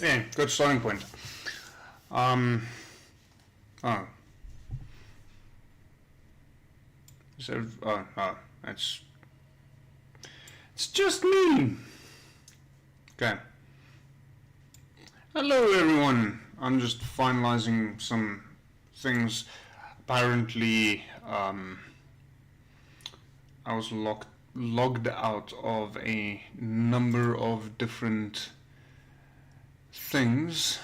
Yeah, good starting point. Oh. It's just me. Okay. Hello everyone. I'm just finalizing some things. Apparently, I was logged out of a number of different things,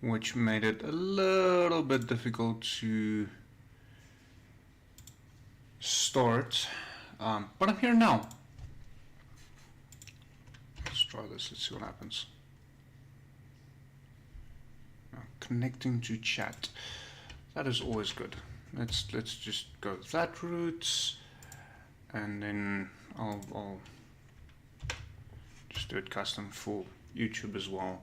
which made it a little bit difficult to start, but I'm here now. Let's try this, let's see what happens. Connecting to chat, that is always good. Let's just go that route, and then I'll just do it custom for YouTube as well.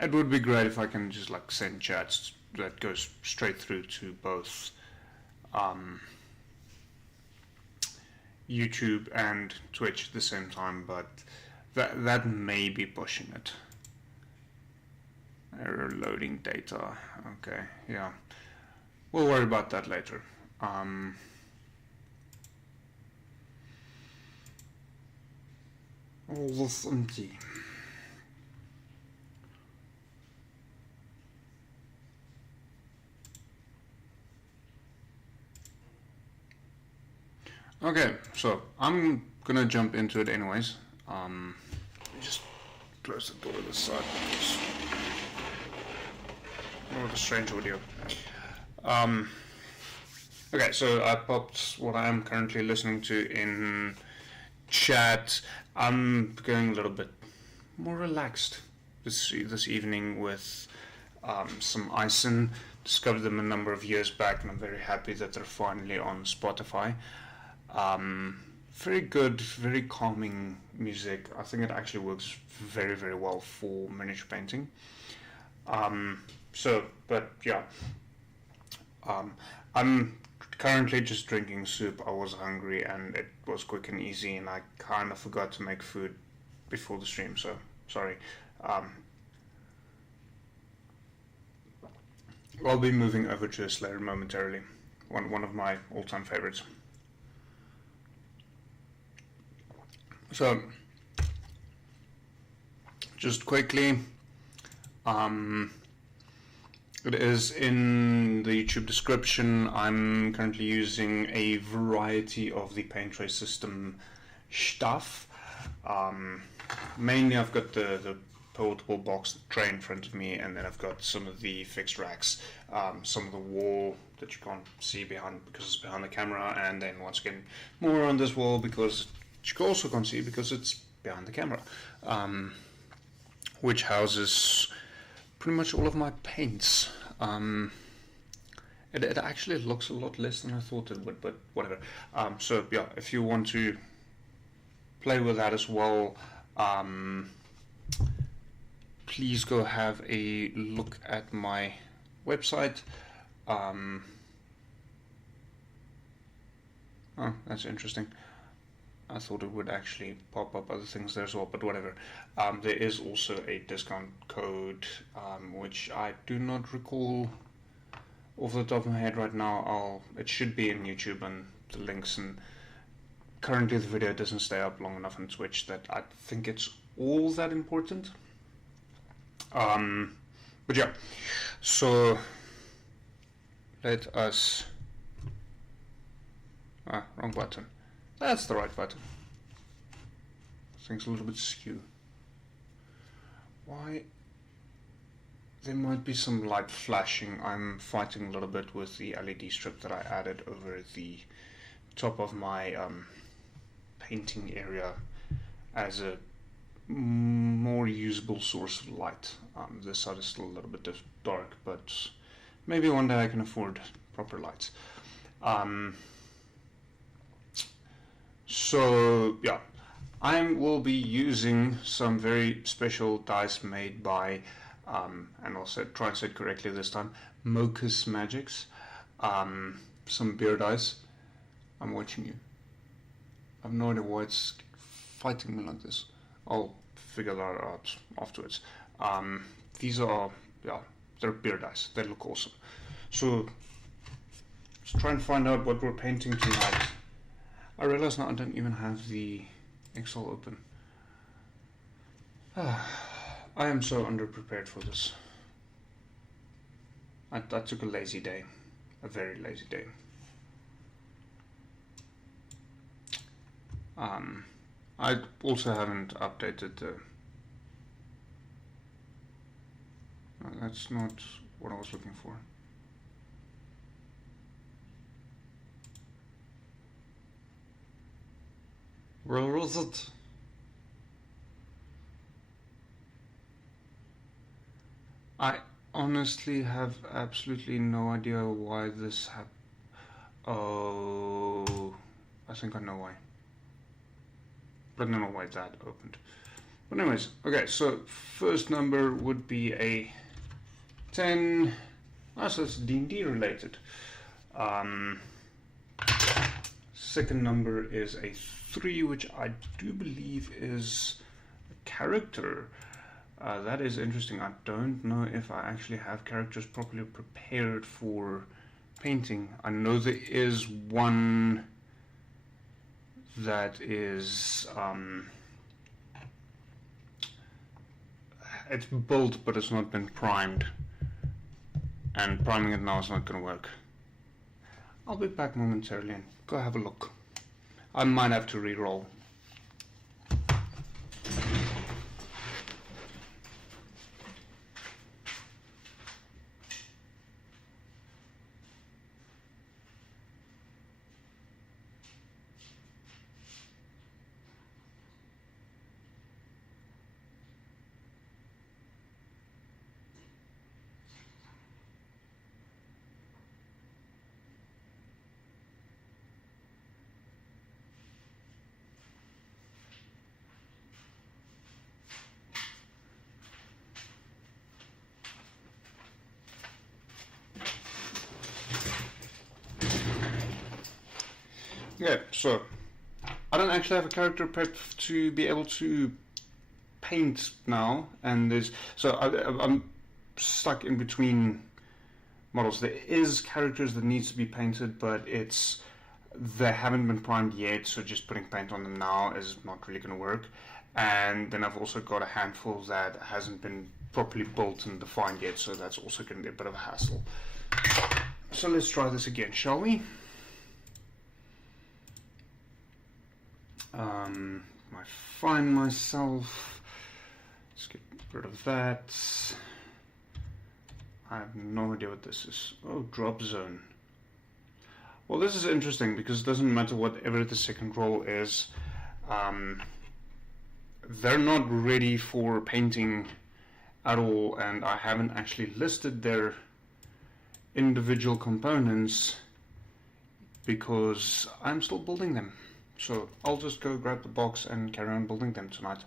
It would be great if I can just like send chats that goes straight through to both YouTube and Twitch at the same time, but that may be pushing it. Error loading data. Okay, yeah, we'll worry about that later. All this empty. Okay, so I'm gonna jump into it anyways. Let me just close the door to the side because more of a strange audio. Okay, so I popped what I am currently listening to in chat. I'm going a little bit more relaxed this evening with some Ison. Discovered them a number of years back, and I'm very happy that they're finally on Spotify. Very good, very calming music. I think it actually works very, very well for miniature painting. But yeah, I'm currently just drinking soup. I was hungry and it was quick and easy, and I kind of forgot to make food before the stream, so sorry. I'll be moving over to a Slayer momentarily. One of my all-time favorites. So, just quickly, it is in the YouTube description. I'm currently using a variety of the paint tray system stuff. Mainly I've got the portable box tray in front of me, and then I've got some of the fixed racks, some of the wall that you can't see behind because it's behind the camera, and then once again more on this wall because you also can't see because it's behind the camera, which houses pretty much all of my paints. It actually looks a lot less than I thought it would, but whatever. So yeah, if you want to play with that as well, please go have a look at my website. Oh, that's interesting. I thought it would actually pop up other things there as well, but whatever. There is also a discount code, which I do not recall off the top of my head right now. It should be in YouTube and the links, and currently the video doesn't stay up long enough on Twitch that I think it's all that important. But yeah, so let us... wrong button. That's the right button. Thing's a little bit skew. Why? There might be some light flashing. I'm fighting a little bit with the LED strip that I added over the top of my painting area as a more usable source of light. This side is still a little bit dark, but maybe one day I can afford proper lights. So yeah, I will be using some very special dice made by, and I'll try and say it correctly this time, Mocus Magics. Some beer dice. I'm watching you. I have no idea why it's fighting me like this. I'll figure that out afterwards. These are, yeah, they're beer dice. They look awesome. So let's try and find out what we're painting tonight. I realize now I don't even have the Excel open. I am so underprepared for this. I took a lazy day. A very lazy day. I also haven't updated the... No, that's not what I was looking for. Where was it? I honestly have absolutely no idea why this happened. Oh, I think I know why. But I don't know why that opened. But anyways, okay, so first number would be a 10. Oh, so it's D&D related. Second number is a 3, which I do believe is a character. That is interesting. I don't know if I actually have characters properly prepared for painting. I know there is one that is it's built but it's not been primed, and priming it now is not going to work. I'll be back momentarily and go have a look. I might have to re-roll. Yeah, so I don't actually have a character prep to be able to paint now, and I'm stuck in between models. There is characters that needs to be painted, but they haven't been primed yet, so just putting paint on them now is not really going to work. And then I've also got a handful that hasn't been properly built and defined yet, so that's also going to be a bit of a hassle. So let's try this again, shall we? I find myself. Let's get rid of that. I have no idea what this is. Oh, drop zone. Well, this is interesting because it doesn't matter whatever the second roll is. They're not ready for painting at all, and I haven't actually listed their individual components because I'm still building them. So I'll just go grab the box and carry on building them tonight.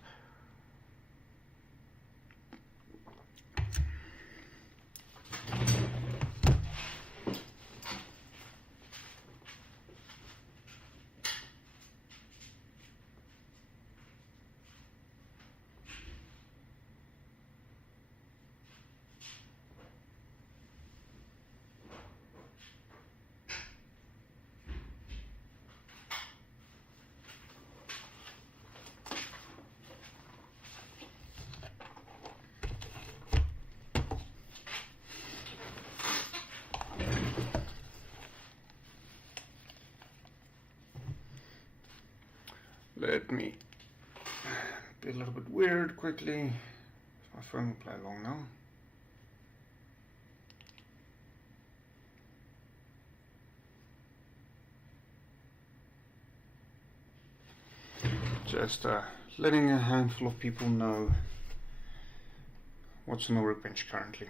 Let me be a little bit weird quickly. My phone will play along now. Just letting a handful of people know what's on the workbench currently.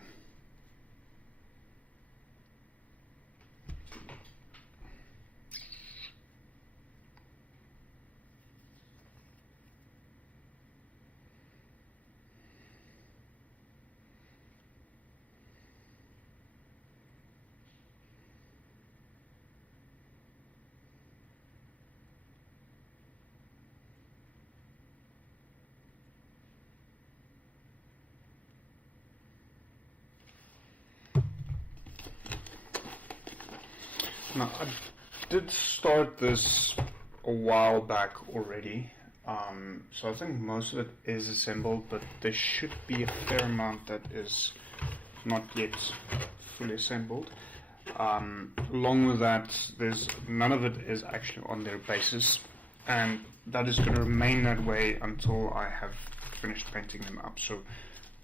Now, I did start this a while back already, so I think most of it is assembled, but there should be a fair amount that is not yet fully assembled. Along with that, there's none of it is actually on their bases, and that is going to remain that way until I have finished painting them up. So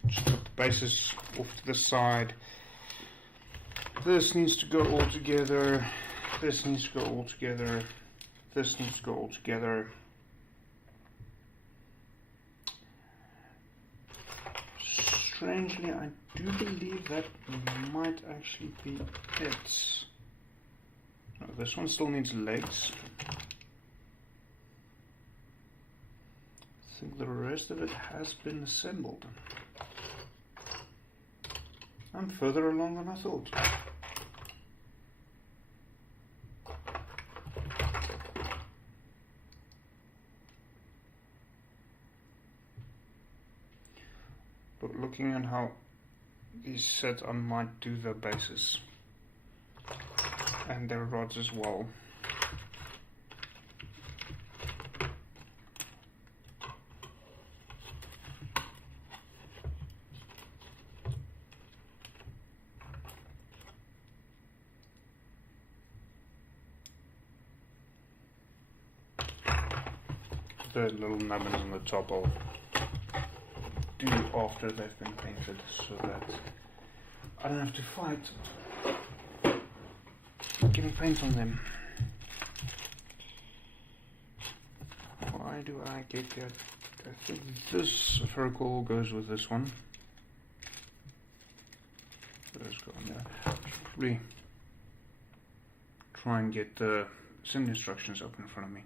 just put the bases off to the side. This needs to go all together. This needs to go all together. This needs to go all together. Strangely, I do believe that might actually be it. No, this one still needs legs. I think the rest of it has been assembled. I'm further along than I thought. But looking at how these set, I might do the bases and their rods as well. The little nubbins on the top I'll do after they've been painted, so that I don't have to fight getting paint on them. Why do I get that? I think this, if I recall, goes with this one. Those go on there. Should probably try and get the assembly instructions up in front of me.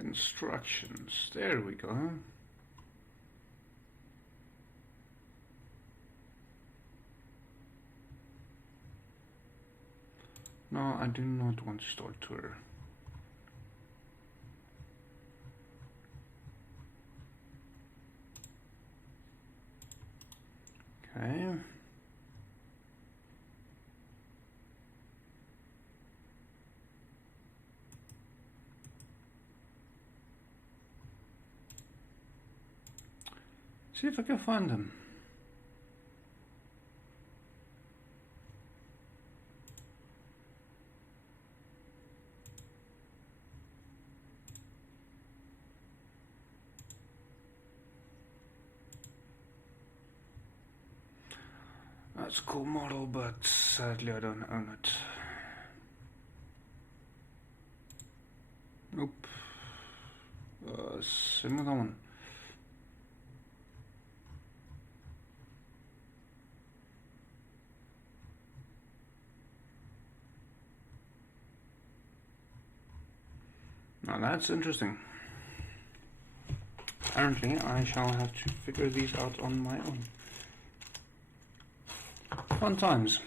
Instructions, there we go. No, I do not want to start tour. Okay. See if I can find them. That's a cool model, but sadly I don't own it. Nope. Same with that one. Now that's interesting. Apparently I shall have to figure these out on my own. Fun times.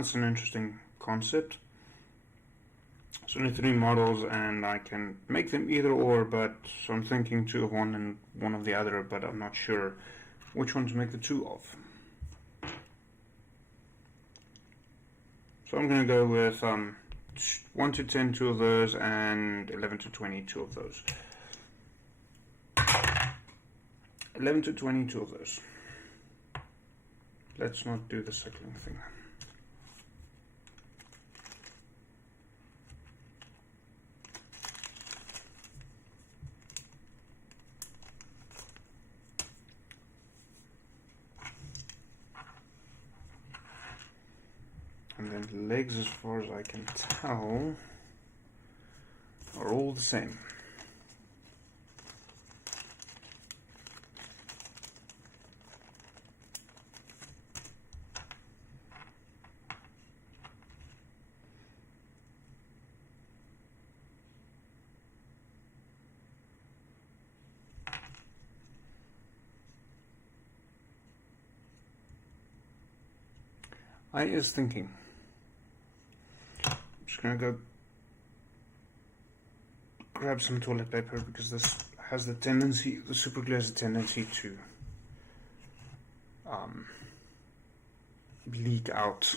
That's an interesting concept. It's only 3 models, and I can make them either or, but so I'm thinking 2 of one and 1 of the other, but I'm not sure which one to make the 2 of. So I'm going to go with 1 to 10, 2 of those, and 11 to 20, 2 of those. 11 to 20, 2 of those. Let's not do the cycling thing. And then the legs, as far as I can tell, are all the same. I is thinking. I'm just gonna go grab some toilet paper because this has the tendency, the super glue has a tendency to leak out.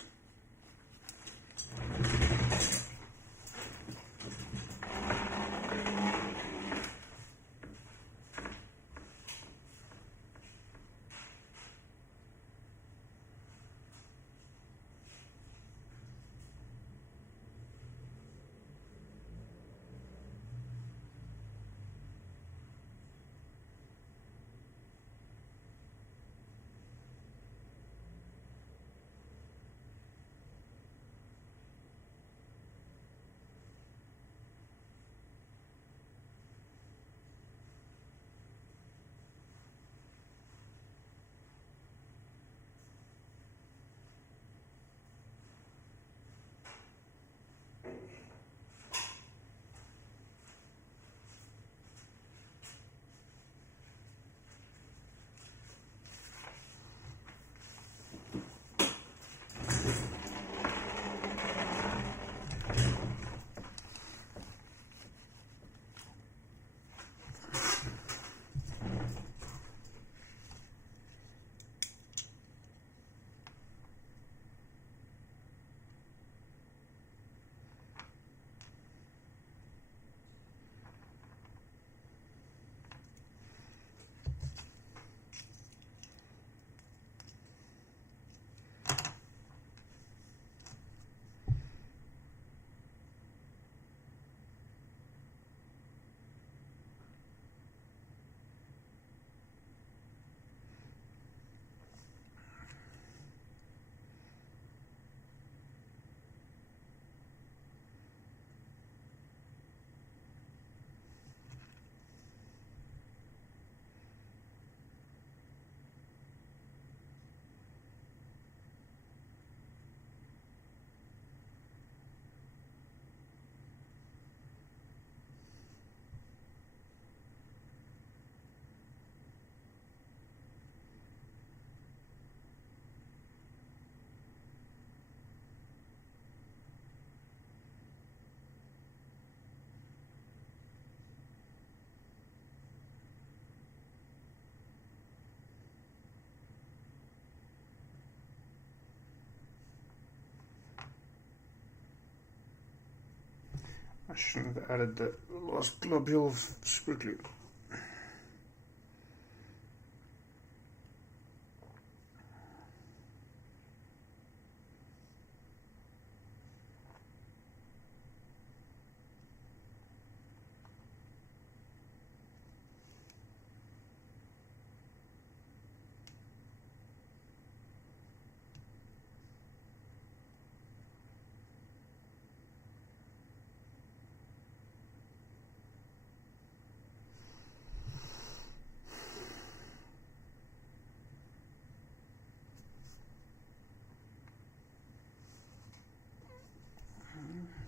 I shouldn't have added the last globule of super glue.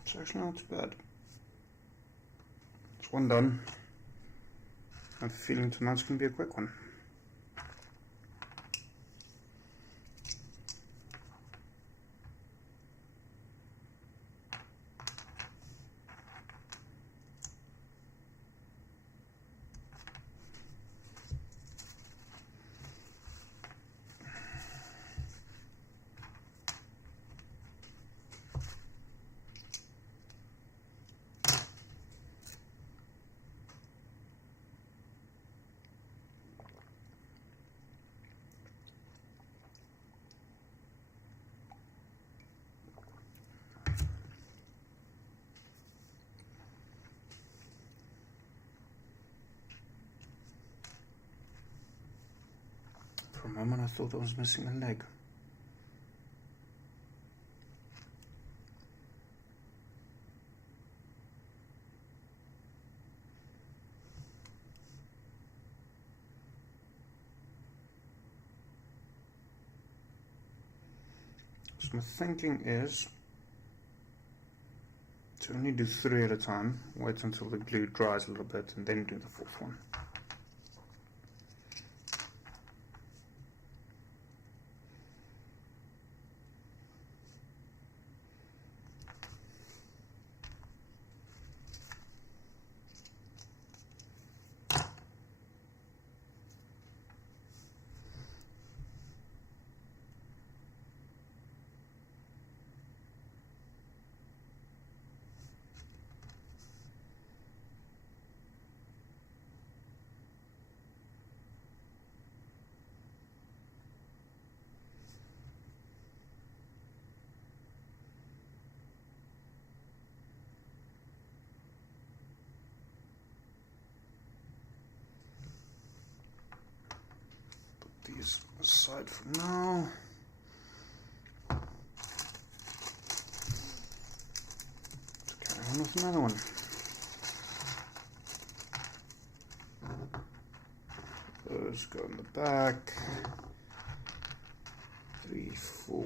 It's actually not too bad. It's one done. I have a feeling tonight's going to be a quick one. For a moment I thought I was missing a leg. So my thinking is to only do 3 at a time, wait until the glue dries a little bit, and then do the 4th one. These aside for now. Let's carry on with another one. Those go in the back. 3, 4,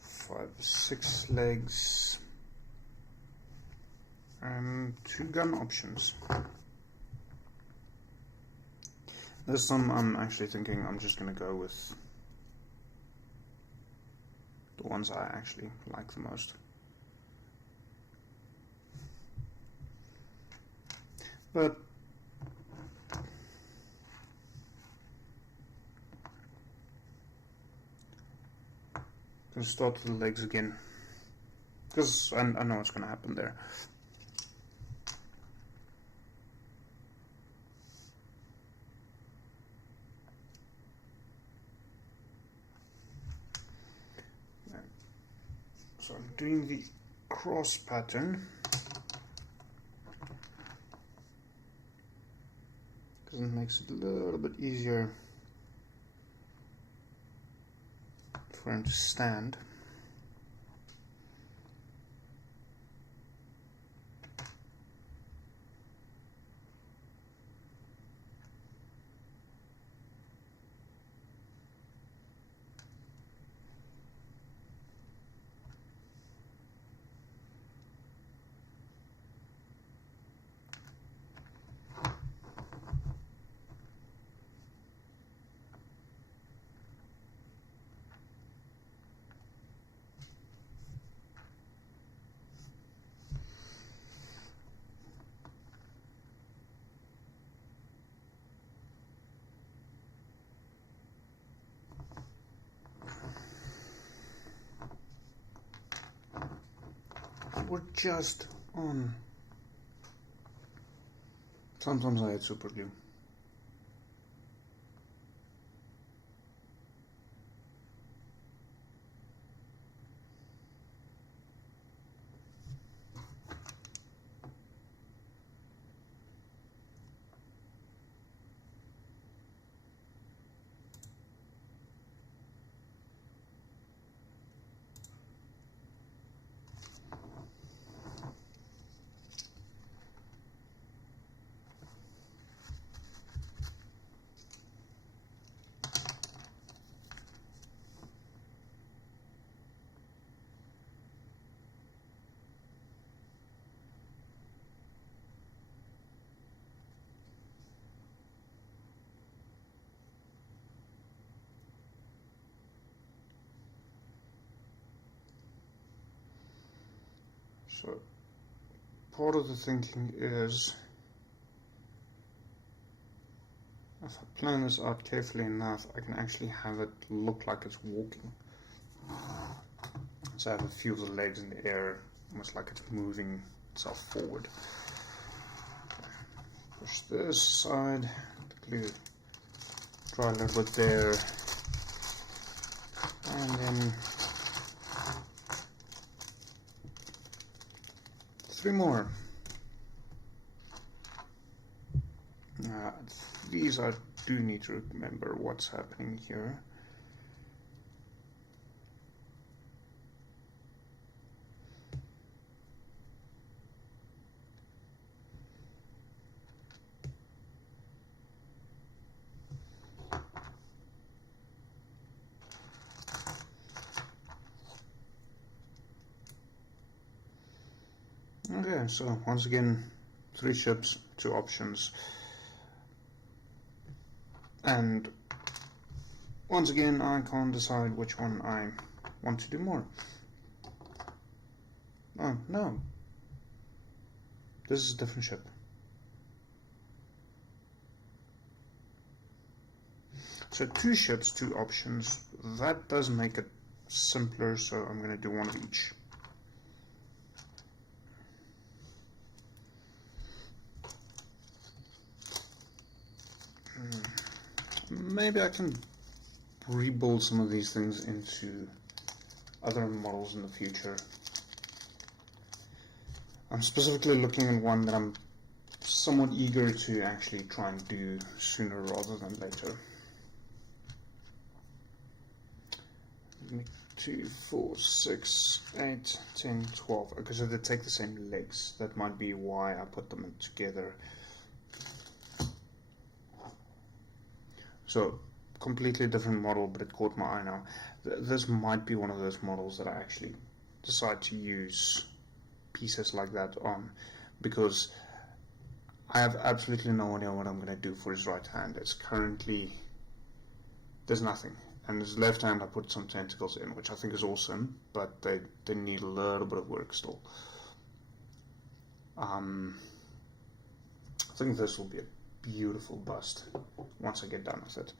5, 6 legs. And 2 gun options. This time I'm actually thinking I'm just going to go with the ones I actually like the most. But I'm going to start with the legs again, because I know what's going to happen there. So I'm doing the cross pattern because it makes it a little bit easier for him to stand. We're just on. Sometimes I add super glue. So part of the thinking is, if I plan this out carefully enough, I can actually have it look like it's walking. So I have a few of the legs in the air, almost like it's moving itself forward. Push this side, the glue dry a little bit there, and then 3 more. These I do need to remember what's happening here. Okay, so once again, 3 ships, 2 options. And once again, I can't decide which one I want to do more. Oh, no. This is a different ship. So 2 ships, 2 options. That does make it simpler, so I'm going to do one of each. Maybe I can rebuild some of these things into other models in the future. I'm specifically looking at one that I'm somewhat eager to actually try and do sooner rather than later. 2, 4, 6, 8, 10, 12. Okay, so they take the same legs. That might be why I put them together. So, completely different model, but it caught my eye now. This might be one of those models that I actually decide to use pieces like that on, because I have absolutely no idea what I'm going to do for his right hand. It's currently, there's nothing. And his left hand I put some tentacles in, which I think is awesome, but they need a little bit of work still. I think this will be a beautiful bust once I get done with it.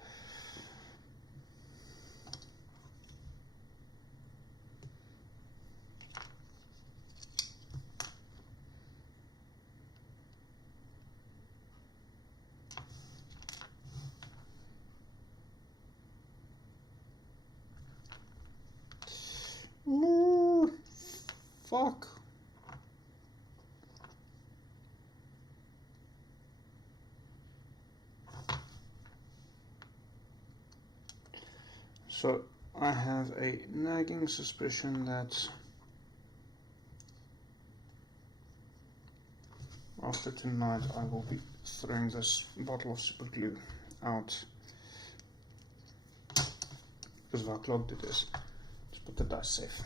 No, fuck. So I have a nagging suspicion that after tonight I will be throwing this bottle of super glue out because of how clogged it is. Just put the dice safe.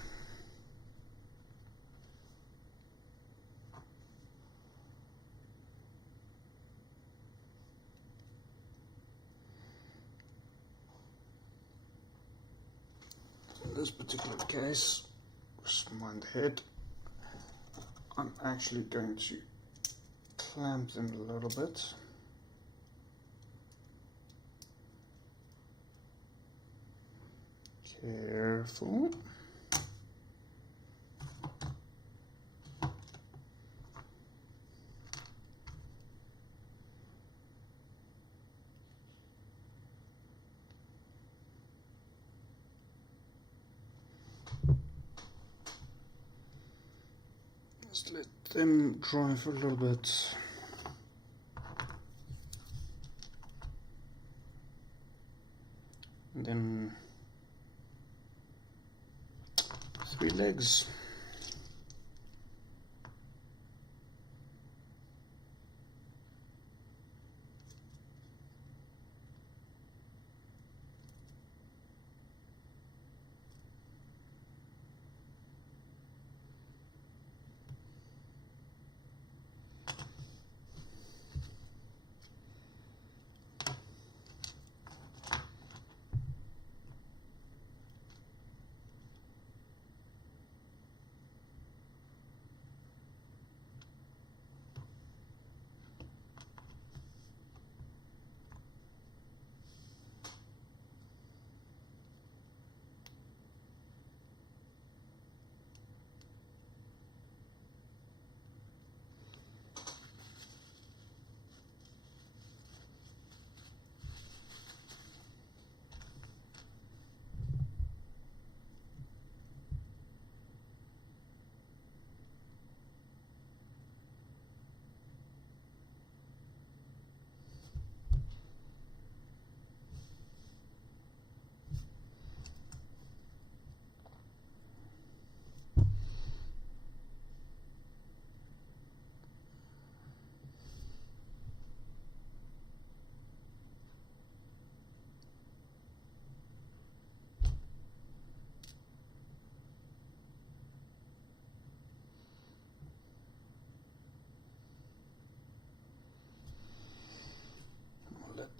In this particular case, just mind the head, I'm actually going to clamp them a little bit. Careful. Just let them dry for a little bit. And then 3 legs.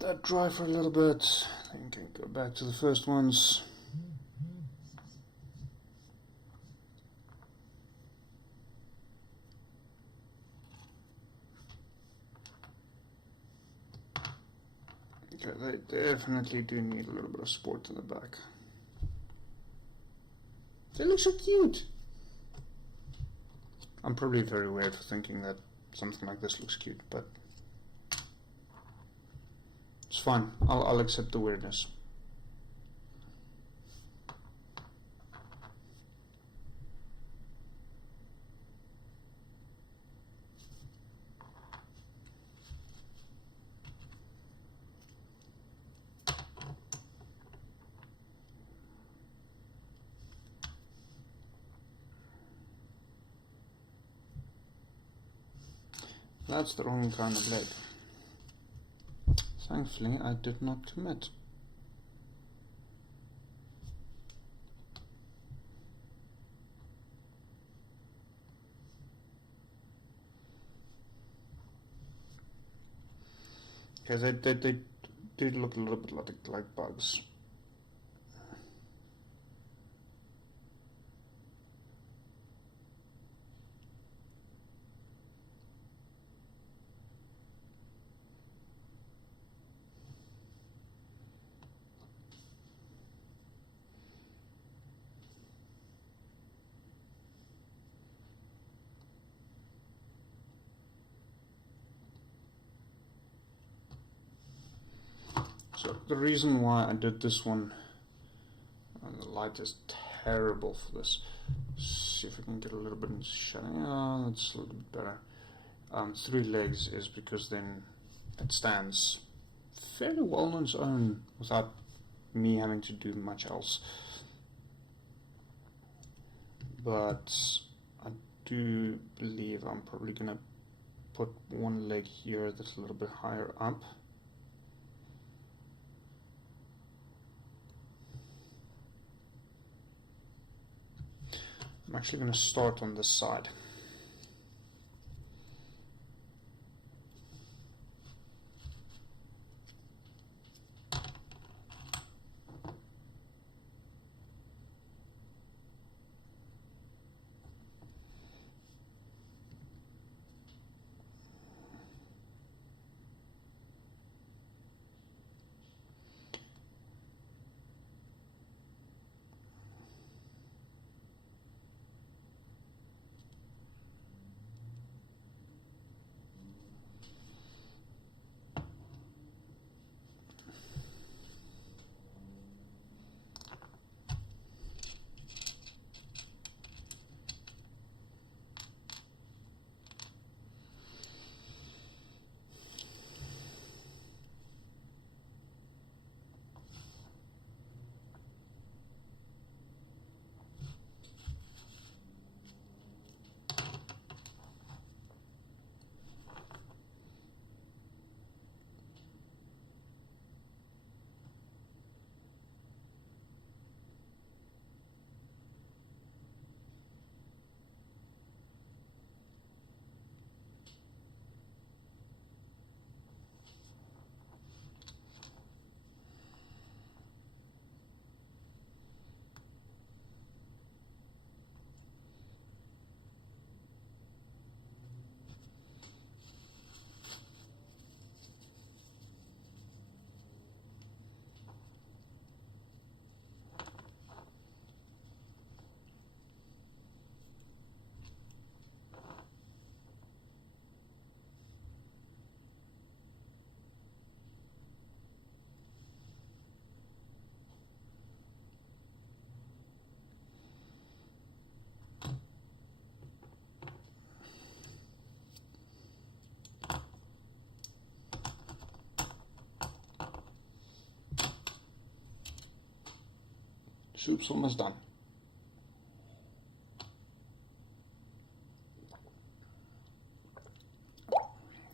that dry for a little bit. Then can go back to the first ones. Okay, they definitely do need a little bit of sport in the back. They look so cute. I'm probably very weird for thinking that something like this looks cute, but it's fine. I'll accept the weirdness. That's the wrong kind of leg. Thankfully, I did not commit. Okay, they do look a little bit like bugs. So the reason why I did this one, and the light is terrible for this. See if I can get a little bit in shadow. Yeah, that's a little bit better. 3 legs is because then it stands fairly well on its own without me having to do much else. But I do believe I'm probably gonna put one leg here that's a little bit higher up. I'm actually going to start on this side. Soup's almost done.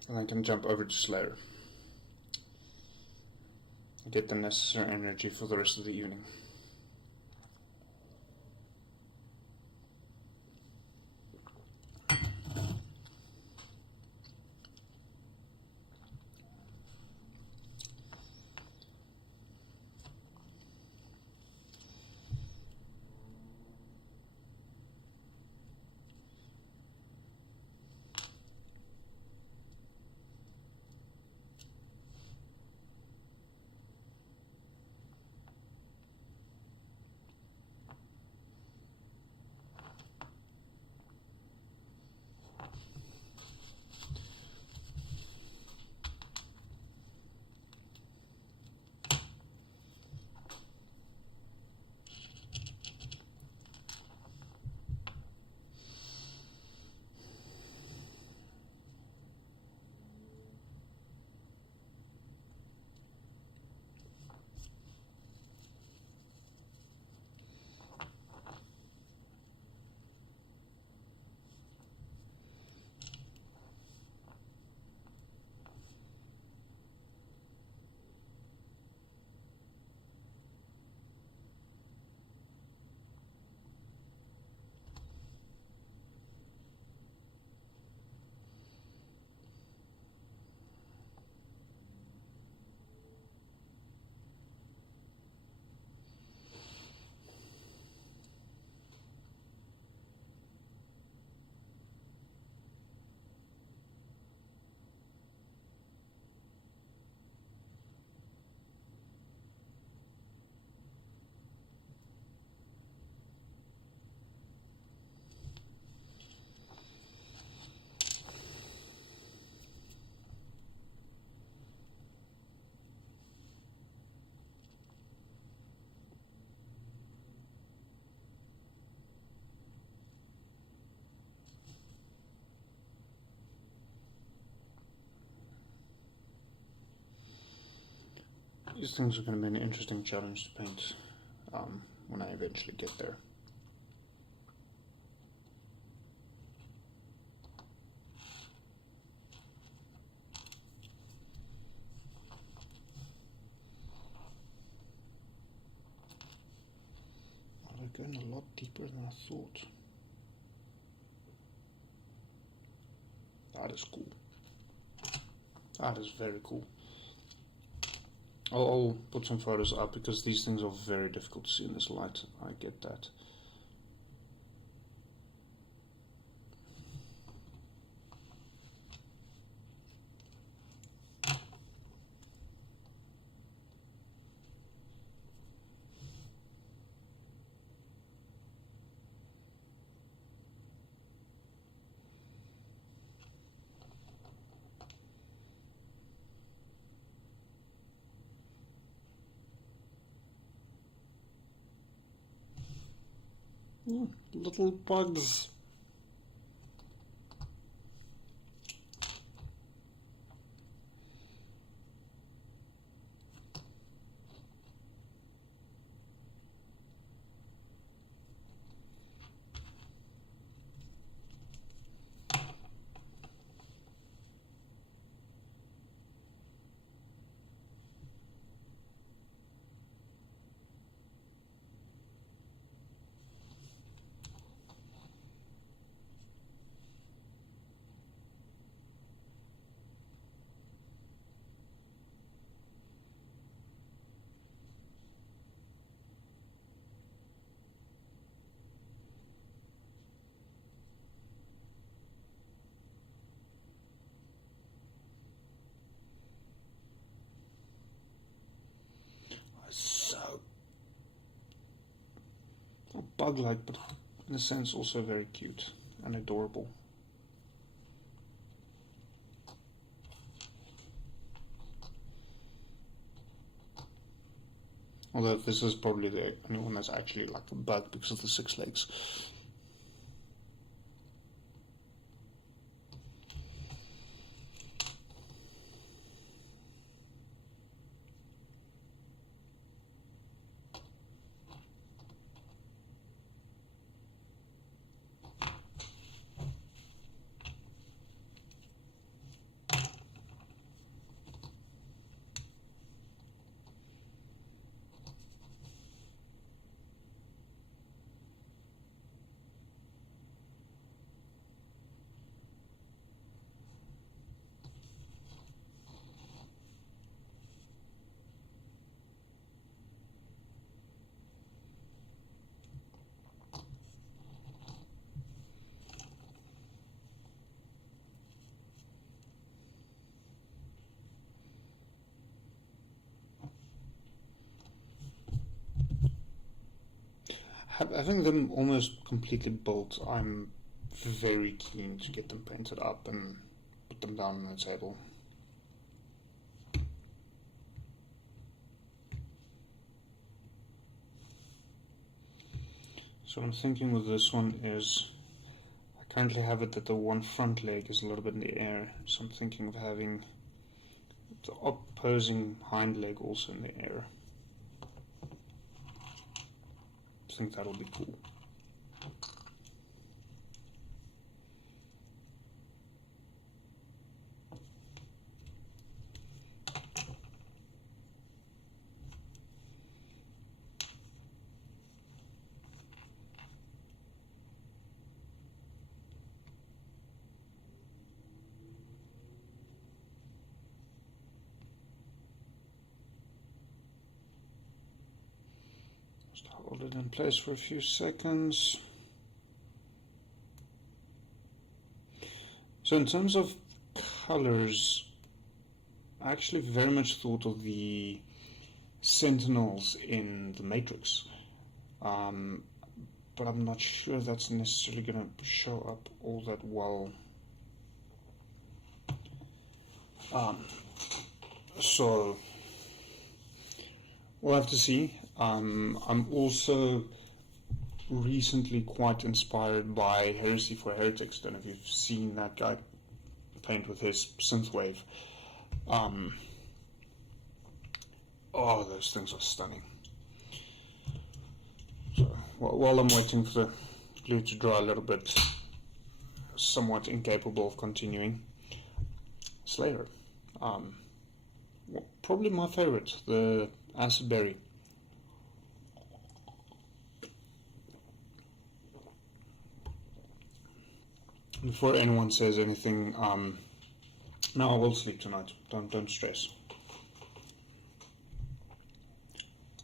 And I can jump over to Slayer. Get the necessary energy for the rest of the evening. These things are going to be an interesting challenge to paint when I eventually get there. They're going a lot deeper than I thought. That is cool. That is very cool. I'll put some photos up because these things are very difficult to see in this light. I get that. Little bugs. So bug-like, but in a sense also very cute and adorable. Although this is probably the only one that's actually like a bug because of the 6 legs. Having them almost completely built, I'm very keen to get them painted up and put them down on the table. So what I'm thinking with this one is, I currently have it that the one front leg is a little bit in the air, so I'm thinking of having the opposing hind leg also in the air. I think that'll be cool. Just hold it in place for a few seconds. So in terms of colors, I actually very much thought of the sentinels in the Matrix, but I'm not sure that's necessarily going to show up all that well. So we'll have to see. I'm also recently quite inspired by Heresy for Heretics. Don't know if you've seen that guy paint with his synthwave. Oh, those things are stunning. So, while I'm waiting for the glue to dry a little bit, somewhat incapable of continuing. Slayer. Probably my favorite, the acid berry. Before anyone says anything, no, I will sleep tonight. Don't stress.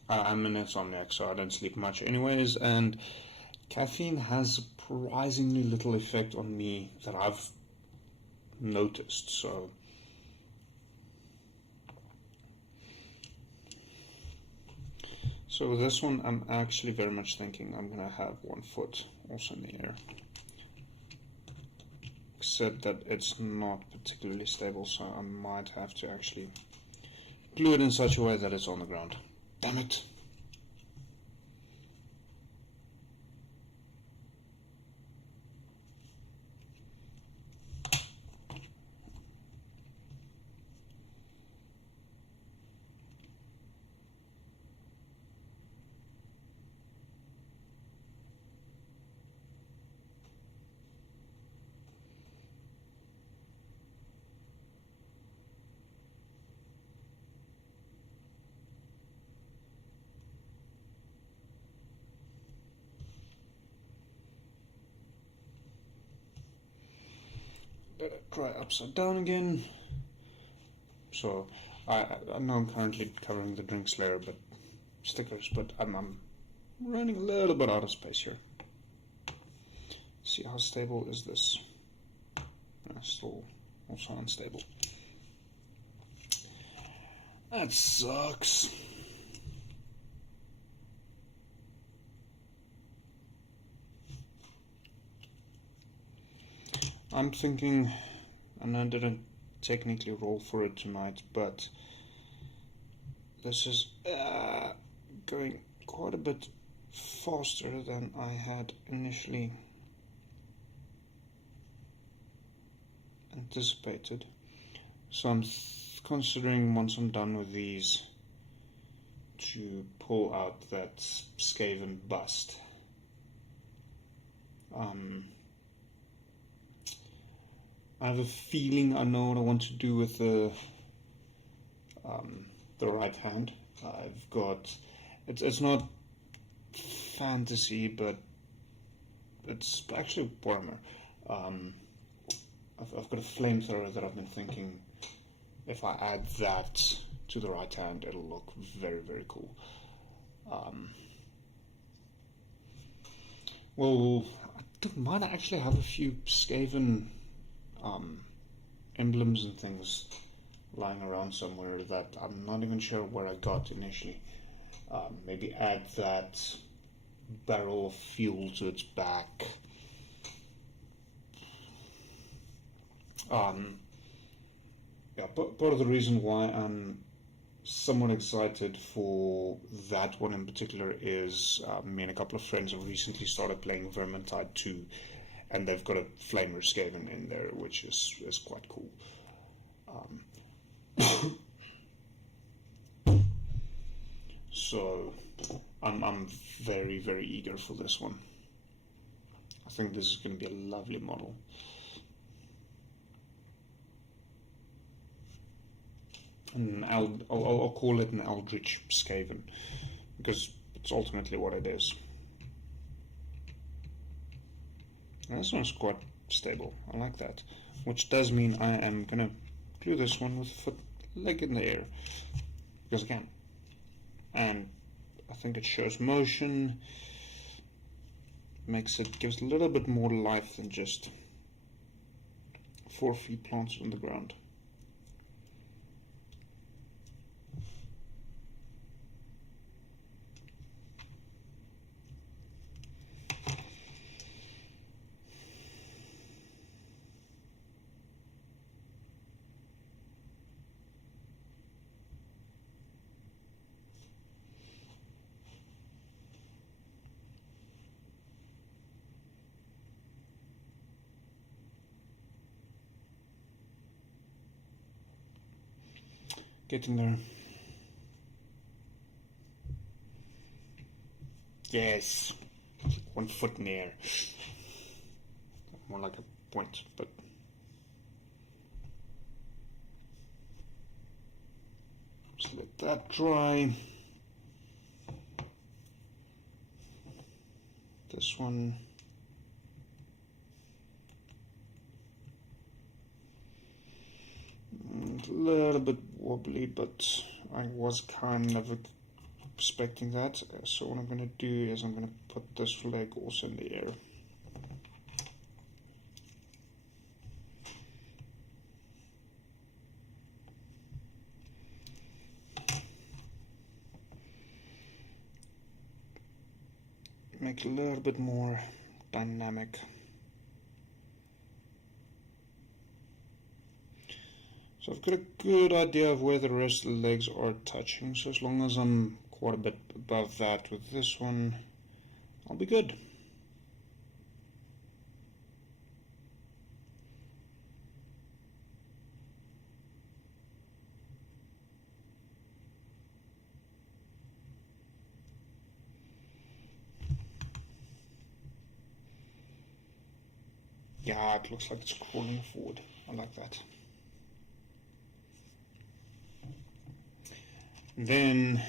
I'm an insomniac, so I don't sleep much anyways, and caffeine has surprisingly little effect on me that I've noticed, so with this one, I'm actually very much thinking I'm going to have one foot also in the air. Except that it's not particularly stable, so I might have to actually glue it in such a way that it's on the ground. Damn it! Let it dry upside down again. So I know I'm currently covering the drinks layer, but stickers, but I'm running a little bit out of space here. See how stable is this? Still also unstable. That sucks. I'm thinking, and I didn't technically roll for it tonight, but this is going quite a bit faster than I had initially anticipated. So I'm considering, once I'm done with these, to pull out that Skaven bust. I have a feeling I know what I want to do with the right hand. I've got it's not fantasy, but it's actually Warhammer. I've got a flamethrower that I've been thinking, if I add that to the right hand, it'll look very, very cool. Well, I might actually have a few Skaven emblems and things lying around somewhere that I'm not even sure where I got initially. Maybe add that barrel of fuel to its back. Yeah, but part of the reason why I'm somewhat excited for that one in particular is me and a couple of friends have recently started playing Vermintide 2, and they've got a Flamer Skaven in there, which is quite cool. So I'm very, very eager for this one. I think this is going to be a lovely model. And I'll call it an Eldritch Skaven, because it's ultimately what it is. And this one's quite stable. I like that. Which does mean I am going to glue this one with a leg in the air, because I can. And I think it shows motion, gives a little bit more life than just 4 feet planted on the ground. Getting there. Yes. It's like 1 foot in the air. More like a point, but... Just let that dry. This one. A little bit wobbly, but I was kind of expecting that. So what I'm going to do is I'm going to put this flag also in the air. Make it a little bit more dynamic. So I've got a good idea of where the rest of the legs are touching, so as long as I'm quite a bit above that with this one, I'll be good. Yeah, it looks like it's crawling forward. I like that. Then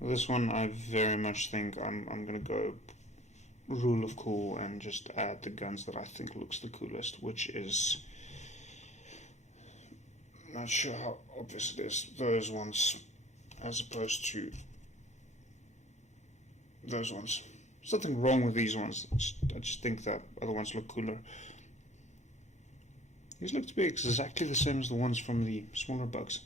this one I very much think I'm gonna go rule of cool and just add the guns that I think looks the coolest, which is, not sure how obvious it is, those ones as opposed to those ones. There's nothing wrong with these ones, I just think that other ones look cooler. These look to be exactly the same as the ones from the smaller bugs.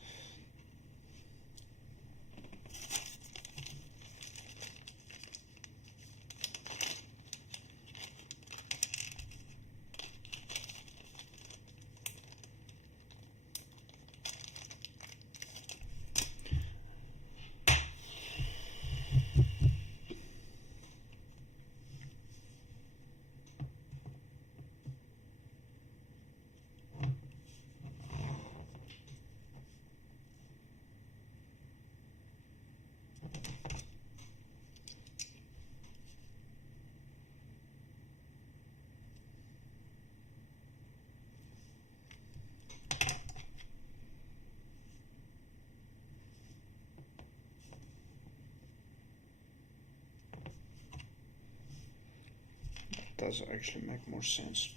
Does actually make more sense.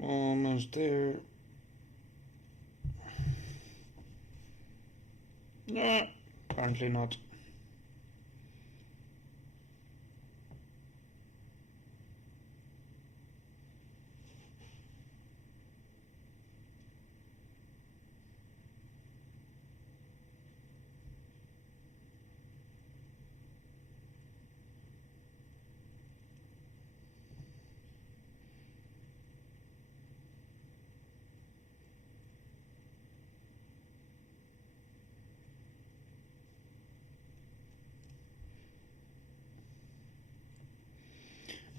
Almost there. Nah, apparently not.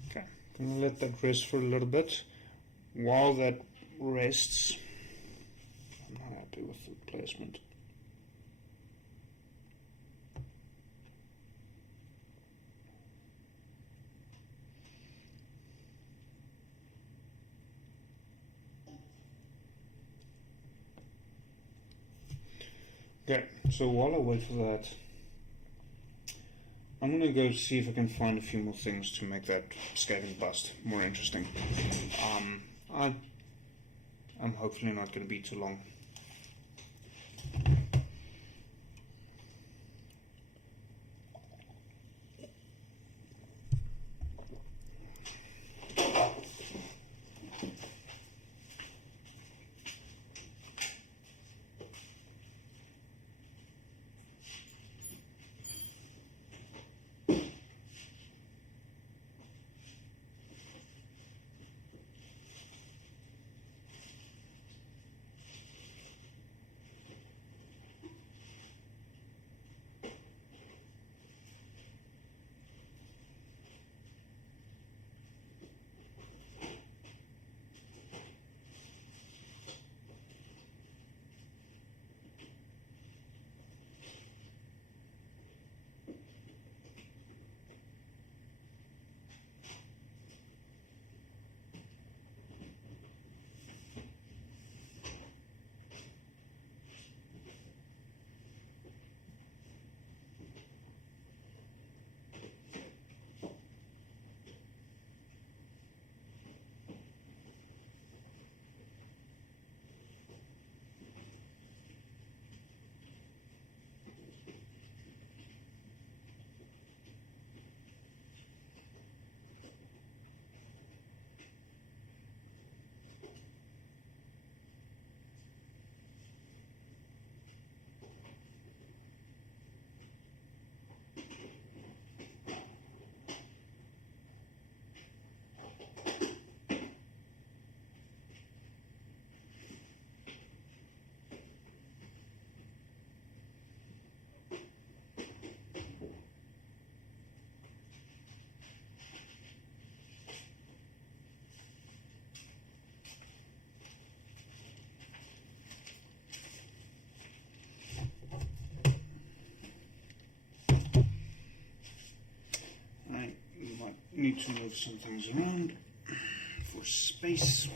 Okay, I'm gonna let that rest for a little bit. While that rests, I'm not happy with the placement. Okay, so while I wait for that, I'm gonna go see if I can find a few more things to make that scaling bust more interesting. I'm hopefully not gonna be too long. need to move some things around for space.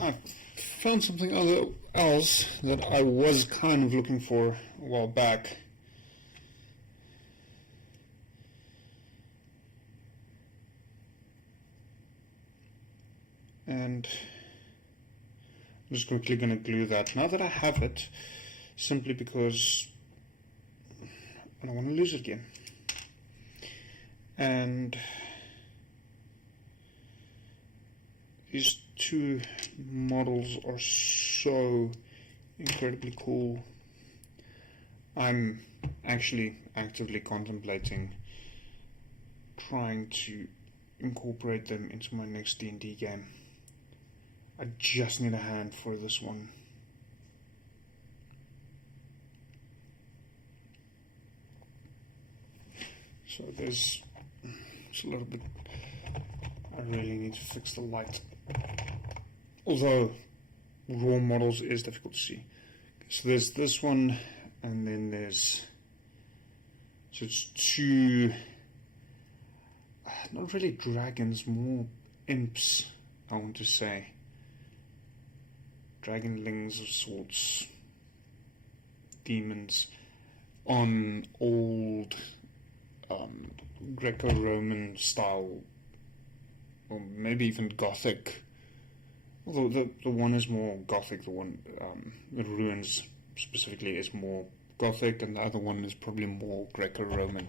I found something else that I was kind of looking for a while back. And I'm just quickly going to glue that now that I have it, simply because I don't want to lose it again. And these two models are so incredibly cool. I'm actually actively contemplating trying to incorporate them into my next D&D game. I just need a hand for this one. So there's a little bit. I really need to fix the light. Although raw models is difficult to see. So there's this one, and then there's. So it's two. Not really dragons, more imps, I want to say. Dragonlings of sorts. Demons. On old Greco-Roman style, or maybe even Gothic. Although the one is more Gothic, the one the ruins specifically is more Gothic, and the other one is probably more Greco-Roman.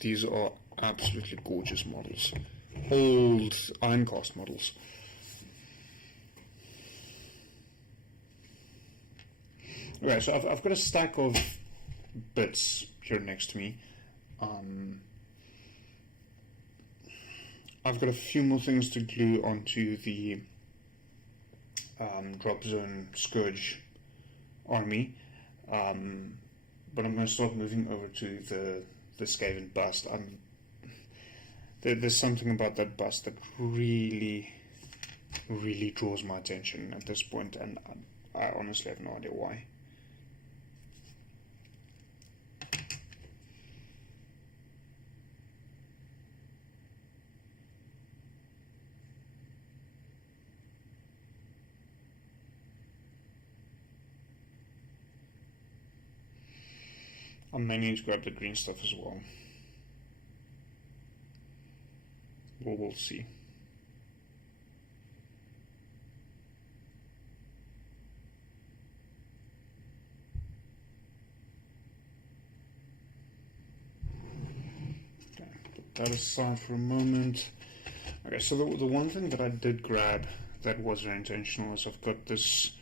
These are absolutely gorgeous models. Old Ironcast models. Okay, so I've got a stack of bits here next to me. I've got a few more things to glue onto the Drop Zone Scourge army, but I'm going to start moving over to the Skaven bust. There's something about that bust that really draws my attention at this point, and I honestly have no idea why. I may need to grab the green stuff as well. We'll see. Okay, put that aside for a moment. Okay, so the one thing that I did grab that was very intentional is I've got this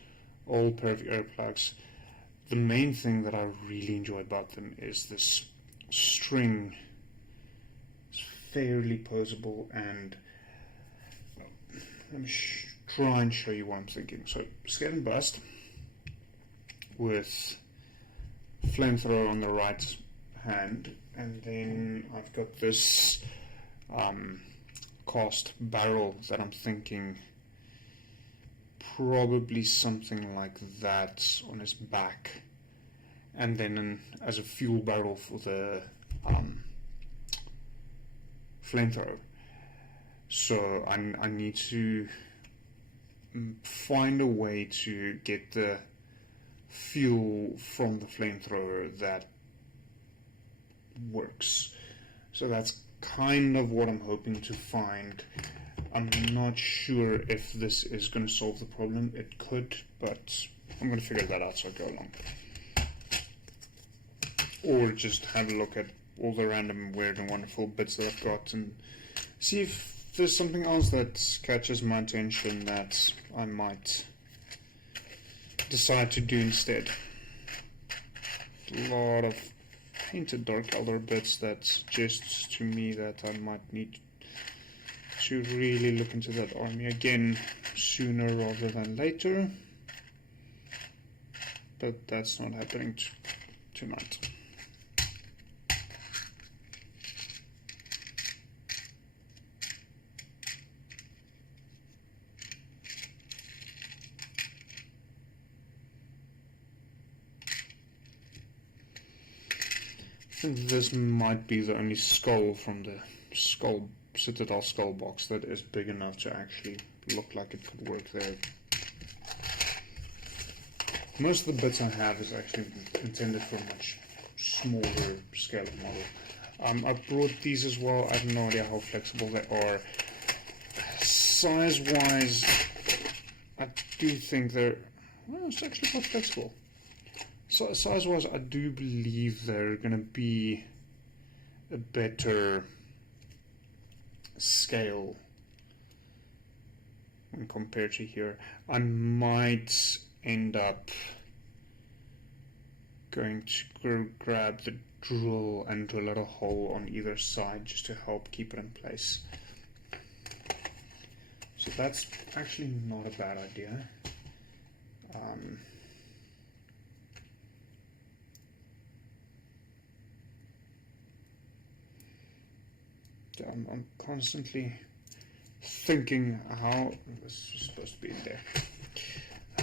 old pair of earplugs. The main thing that I really enjoy about them is this string. It's fairly posable, and let me try and show you what I'm thinking. So, scale and burst with flamethrower on the right hand, and then I've got this cast barrel that I'm thinking probably something like that on his back, and then as a fuel barrel for the flamethrower. So I need to find a way to get the fuel from the flamethrower that works. So that's kind of what I'm hoping to find. I'm not sure if this is going to solve the problem. It could, but I'm going to figure that out as I go along. Or just have a look at all the random weird and wonderful bits that I've got and see if there's something else that catches my attention that I might decide to do instead. A lot of painted Dark Elder bits that suggests to me that I might need to really look into that army again sooner rather than later. But that's not happening tonight. I think this might be the only skull from the Citadel skull box that is big enough to actually look like it could work there. Most of the bits I have is actually intended for a much smaller scale model. I brought these as well. I have no idea how flexible they are. Size-wise, I do think they're... well, it's actually quite flexible. So, size-wise, I do believe they're going to be a better scale when compared to here. I might end up going to grab the drill and drill out a hole on either side just to help keep it in place. So that's actually not a bad idea. I'm constantly thinking how this is supposed to be in there.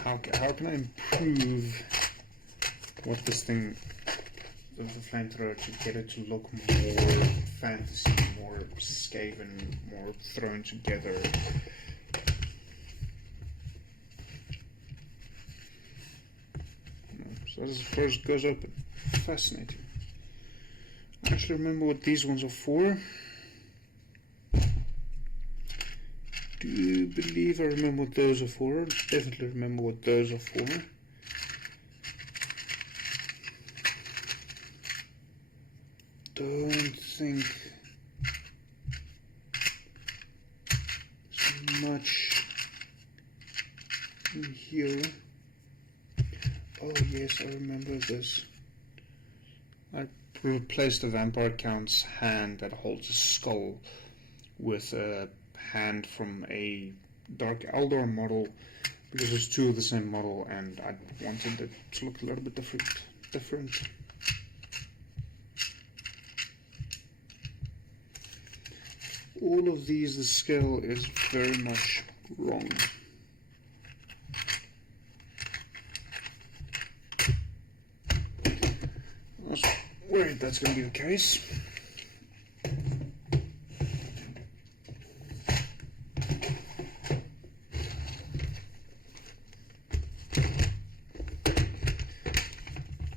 How can I improve what this thing, the flamethrower, to get it to look more fantasy, more Skaven, more thrown together? So as far as it goes open, fascinating. I actually remember what these ones are for. Do believe I remember what those are for. Definitely remember what those are for. Don't think there's much in here. Oh yes, I remember this. I replaced the Vampire Count's hand that holds a skull with a hand from a Dark Eldar model, because there's two of the same model and I wanted it to look a little bit different. All of these, the scale is very much wrong. I was worried that's going to be the case.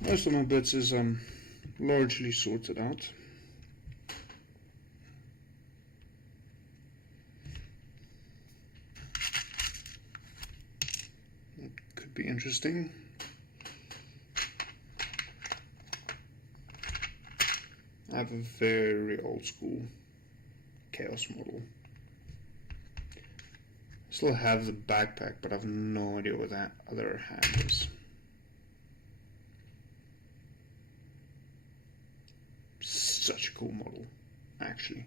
Most of my bits is largely sorted out. It could be interesting. I have a very old school Chaos model. Still have the backpack, but I have no idea what that other hand is. Such a cool model, actually.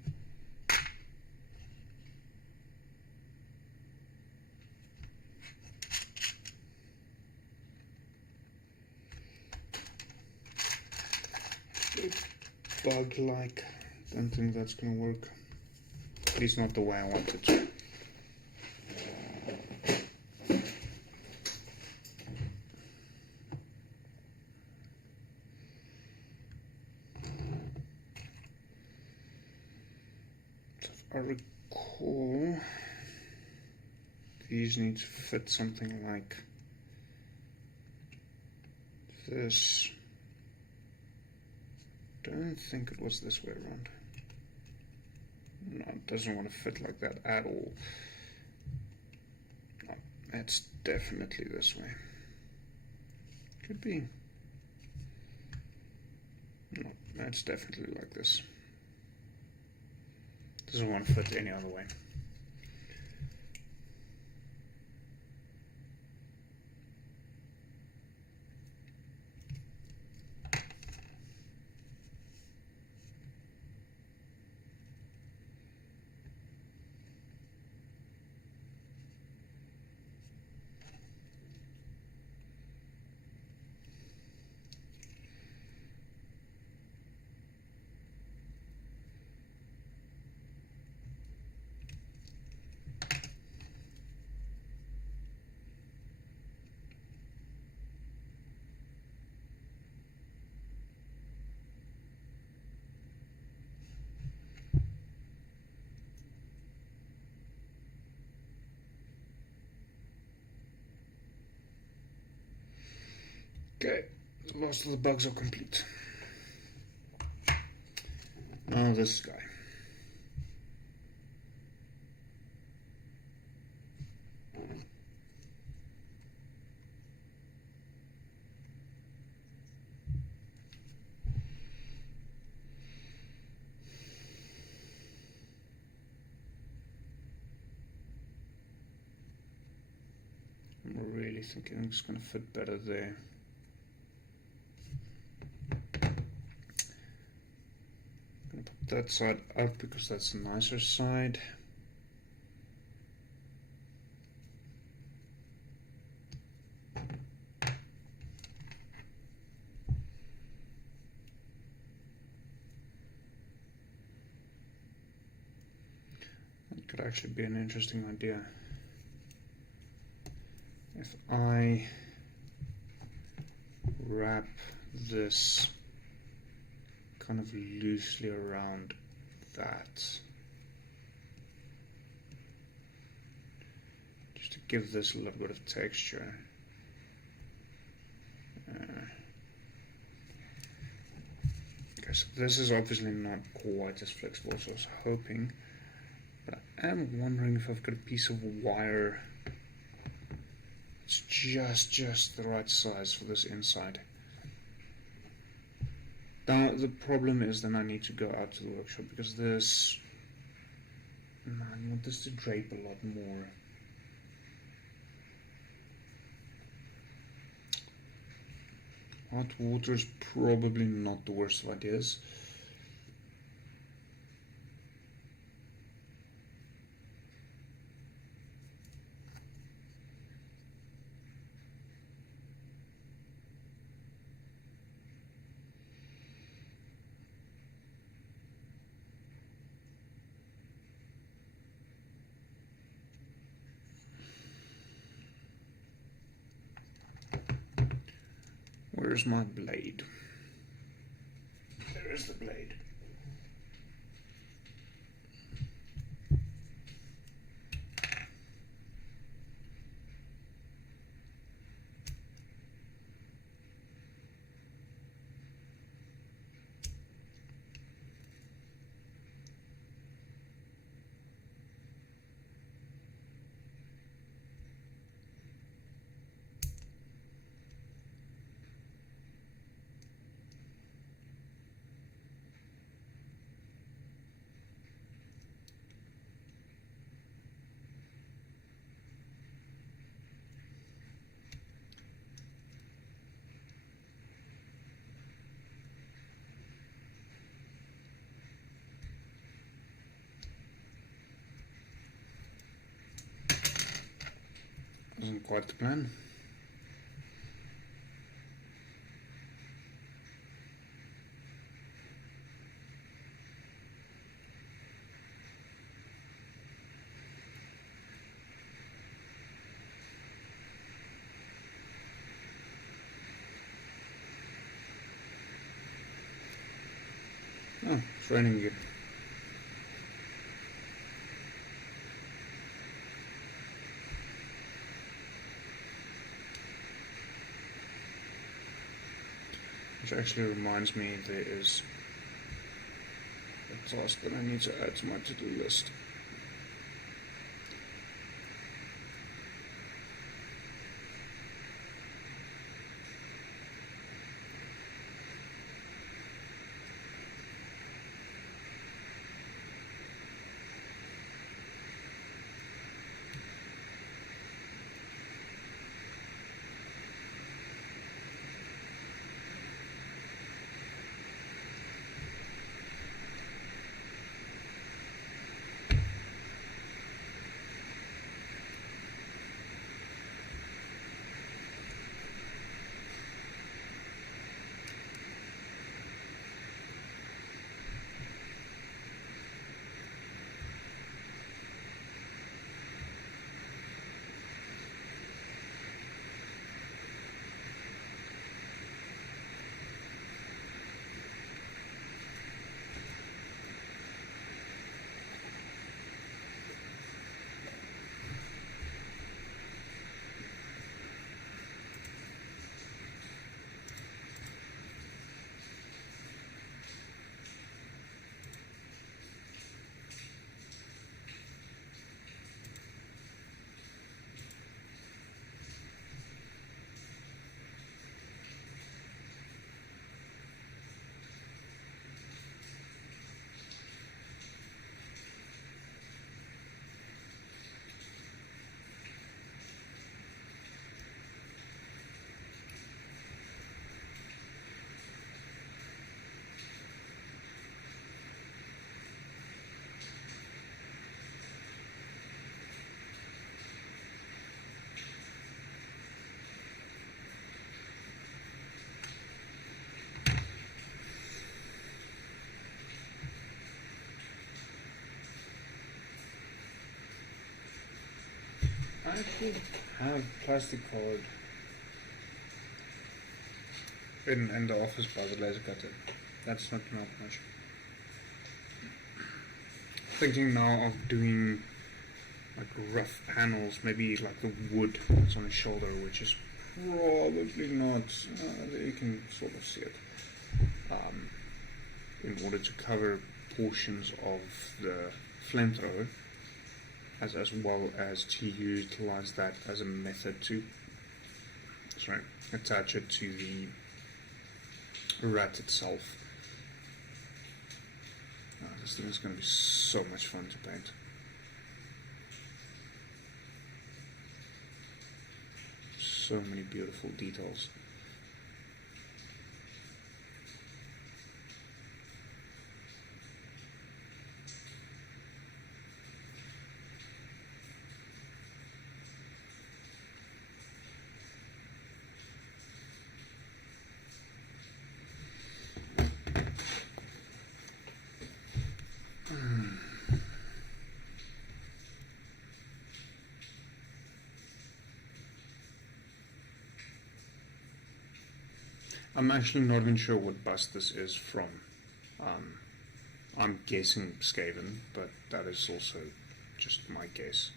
bug-like. Don't think that's gonna work. At least not the way I want it to. So if I recall, these need to fit something like this. Don't think it was this way around. No, it doesn't want to fit like that at all. No, it's definitely this way. Could be. No, that's definitely like this. Doesn't want to fit any other way. Okay, the last of the bugs are complete. Now this guy. I'm really thinking it's going to fit better there. I'm going to put that side up because that's the nicer side. That could actually be an interesting idea. If I wrap this kind of loosely around that, just to give this a little bit of texture. Okay, so this is obviously not quite as flexible as I was hoping, but I am wondering if I've got a piece of wire. It's just the right size for this inside. Now the problem is then I need to go out to the workshop because this, man, you want this to drape a lot more. Hot water is probably not the worst of ideas. Where's my blade? There is the blade. Wasn't quite the plan. Oh, it's raining again. Which actually reminds me there is a task that I need to add to my to-do list. I could have plastic card in the office by the laser cutter. That's not much. Thinking now of doing like rough panels, maybe like the wood that's on his shoulder, which is probably not. You can sort of see it. In order to cover portions of the flamethrower, as well as to utilize that as a method to attach it to the rat itself. This thing is going to be so much fun to paint. So many beautiful details. I'm actually not even sure what bust this is from. I'm guessing Skaven, but that is also just my guess.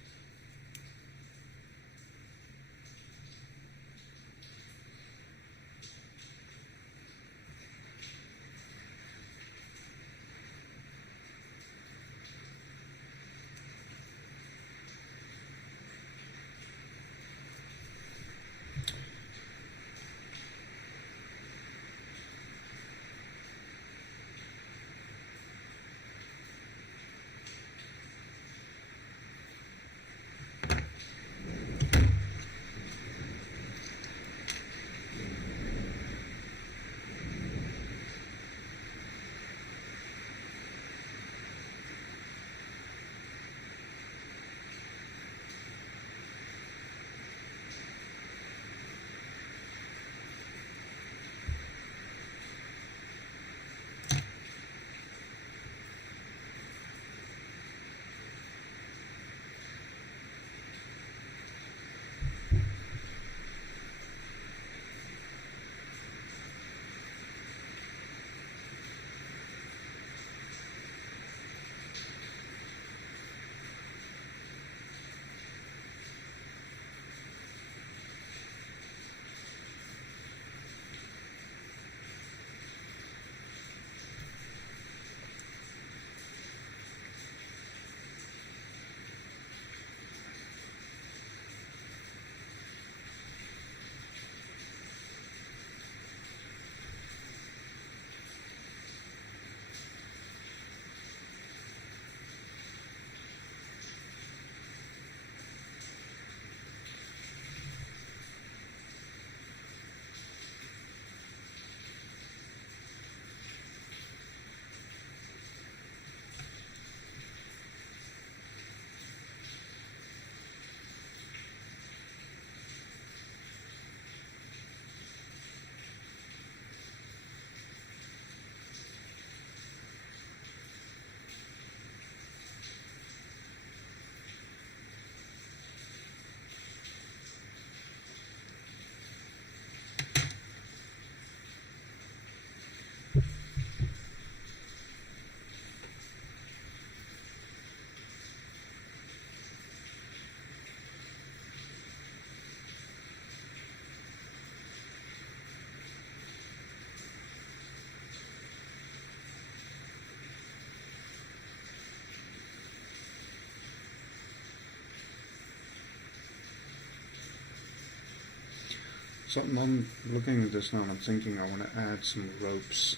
So I'm looking at this now and I'm thinking I want to add some ropes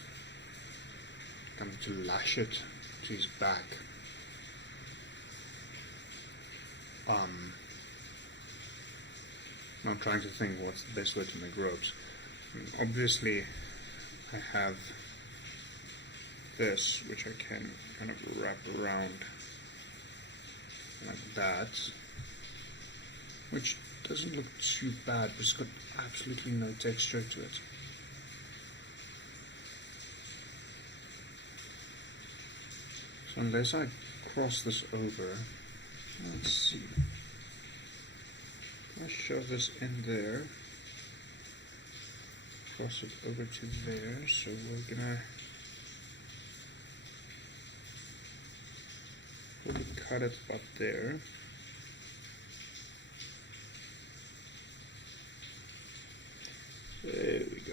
kind of to lash it to his back. I'm trying to think what's the best way to make ropes. I mean, obviously I have this, which I can kind of wrap around like that, which doesn't look too bad, but it's got absolutely no texture to it. So unless I cross this over, let's see. I shove this in there, cross it over to there, so we're gonna probably cut it up there. There we go.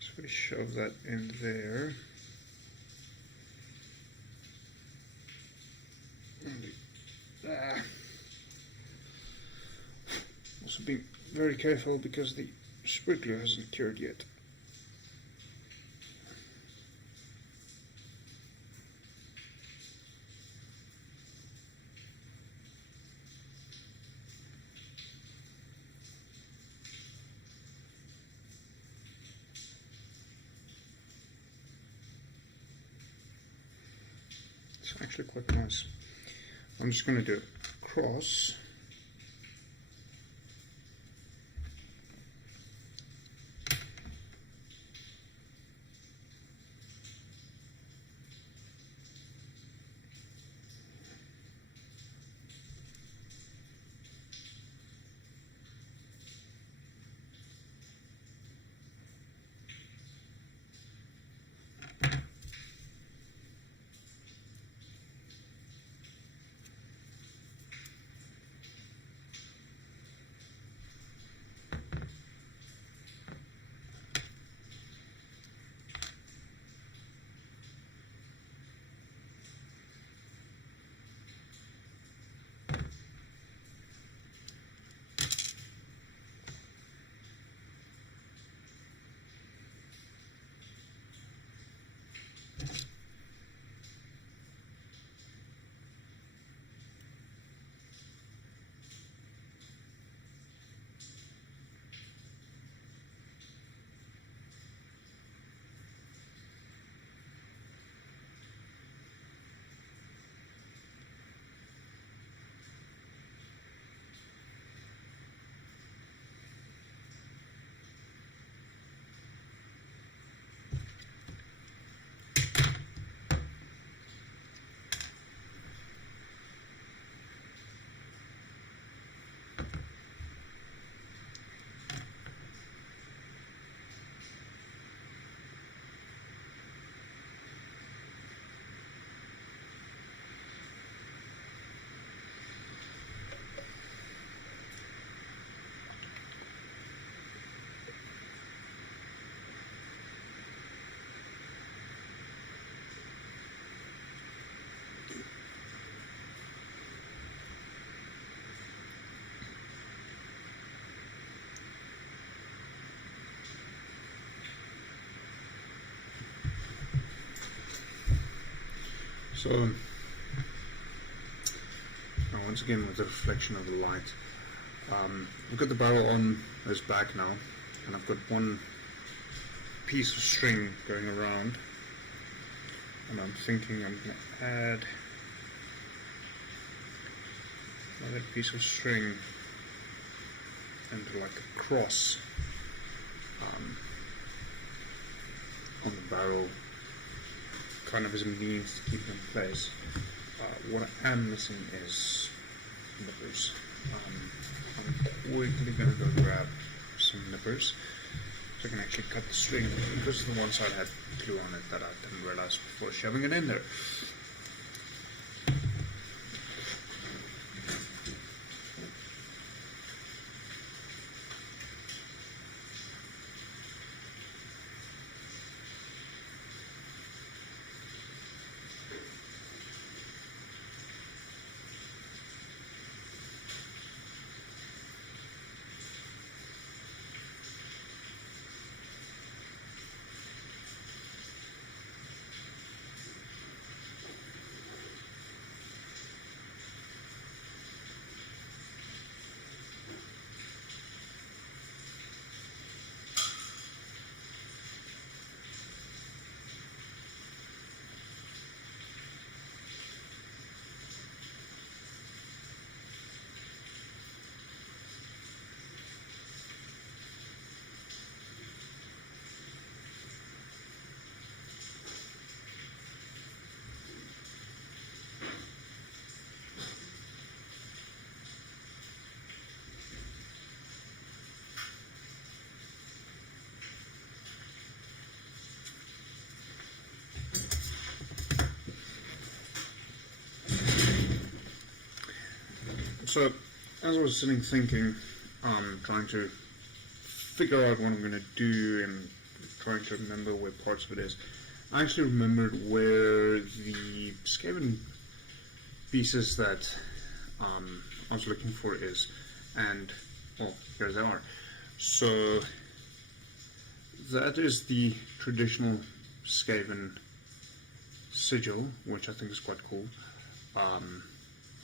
So we shove that in there. Also being very careful because the super glue hasn't cured yet. It's actually quite nice. I'm just going to do it across. So, now once again with the reflection of the light, I've got the barrel on this back now, and I've got one piece of string going around, and I'm thinking I'm going to add that piece of string into like a cross on the barrel, kind of as a means to keep it in place. What I am missing is nippers. I'm quickly going to go grab some nippers so I can actually cut the string, because the one side had glue on it that I didn't realize before shoving it in there. So, as I was sitting thinking, trying to figure out what I'm going to do and trying to remember where parts of it is, I actually remembered where the Skaven pieces that I was looking for is, and, well, here they are. So, that is the traditional Skaven sigil, which I think is quite cool.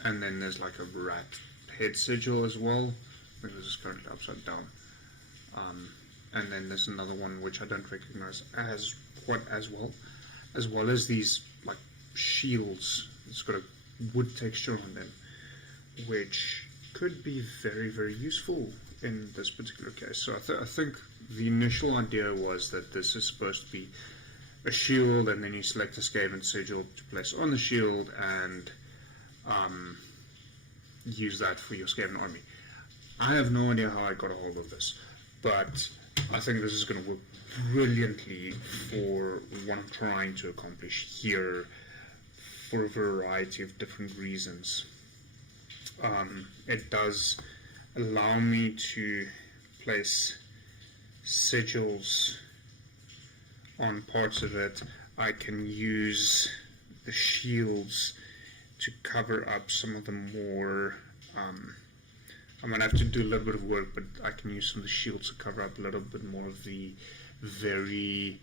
And then there's like a rat head sigil as well. I think this is currently upside down. And then there's another one which I don't recognize as quite as well as these like shields. It's got a wood texture on them, which could be very, very useful in this particular case. So I think the initial idea was that this is supposed to be a shield, and then you select a Skaven sigil to place on the shield, and use that for your Skaven army. I have no idea how I got a hold of this, but I think this is going to work brilliantly for what I'm trying to accomplish here for a variety of different reasons. It does allow me to place sigils on parts of it. I can use the shields to cover up some of the more, I'm going to have to do a little bit of work, but I can use some of the shields to cover up a little bit more of the very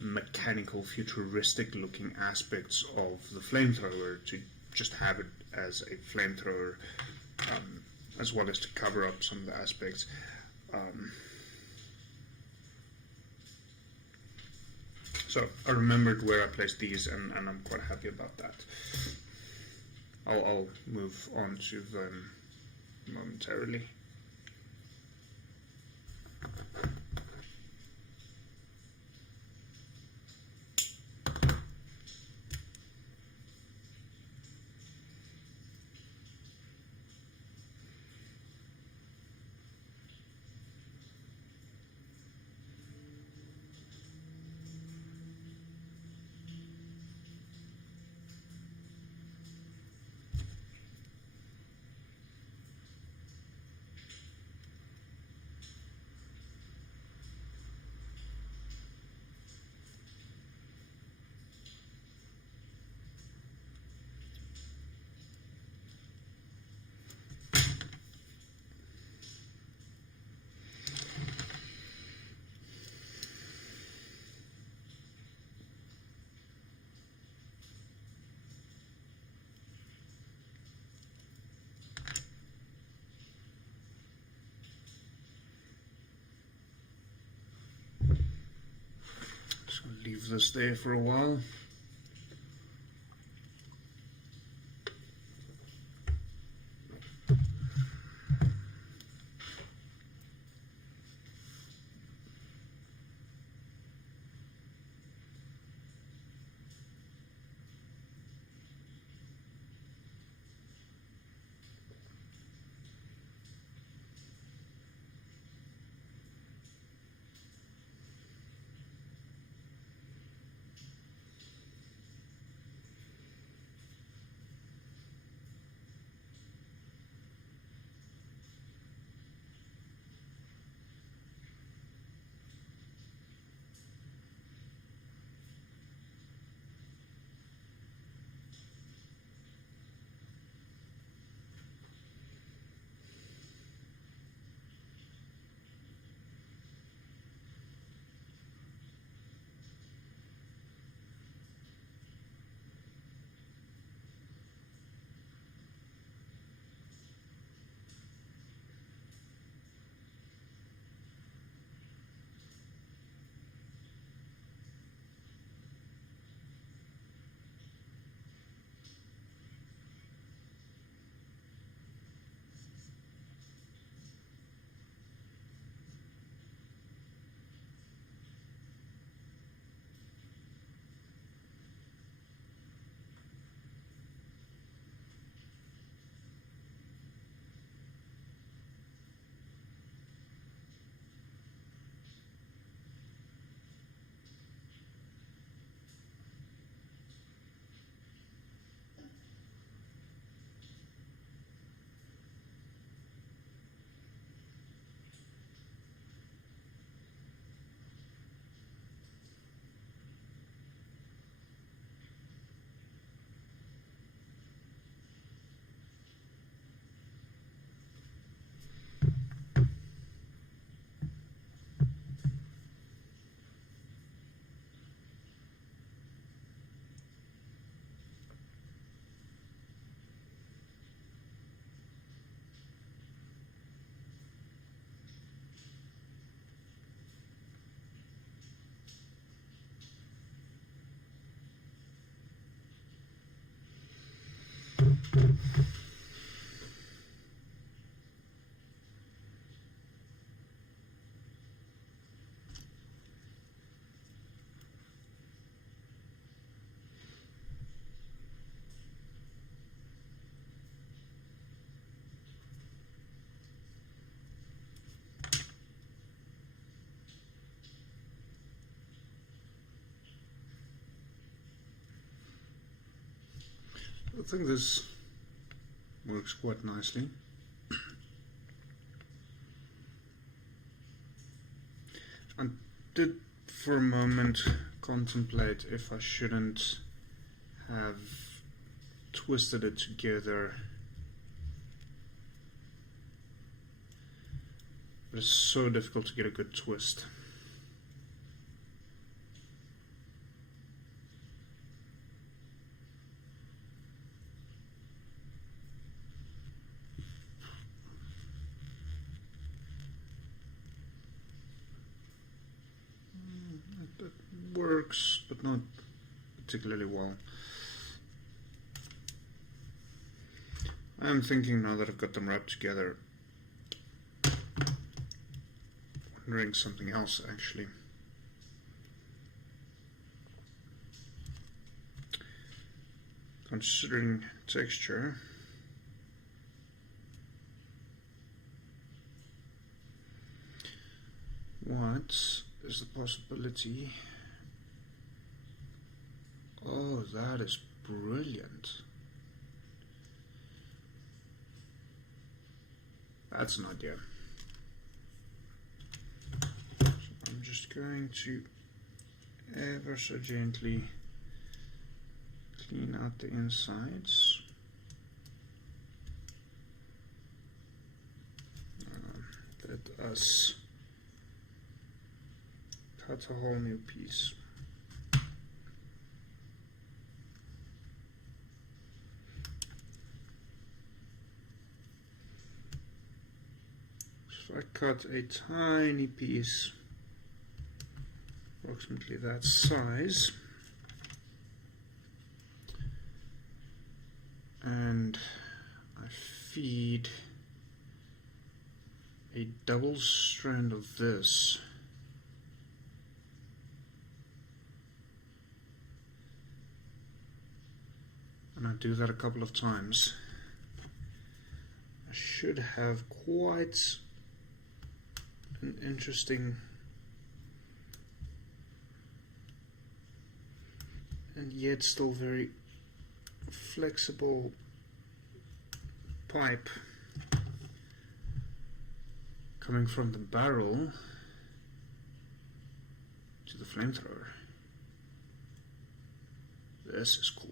mechanical, futuristic looking aspects of the flamethrower, to just have it as a flamethrower, as well as to cover up some of the aspects. So I remembered where I placed these, and I'm quite happy about that. I'll move on to them momentarily. Leave this there for a while. I think this works quite nicely. I did for a moment contemplate if I shouldn't have twisted it together, but it's so difficult to get a good twist. Works, but not particularly well. I'm thinking now that I've got them wrapped together, wondering something else actually. Considering texture, what is the possibility? Oh, that is brilliant. That's an idea. So I'm just going to ever so gently clean out the insides. Let us cut a whole new piece. So I cut a tiny piece, approximately that size, and I feed a double strand of this and I do that a couple of times. I should have quite an interesting and yet still very flexible pipe coming from the barrel to the flamethrower. This is cool.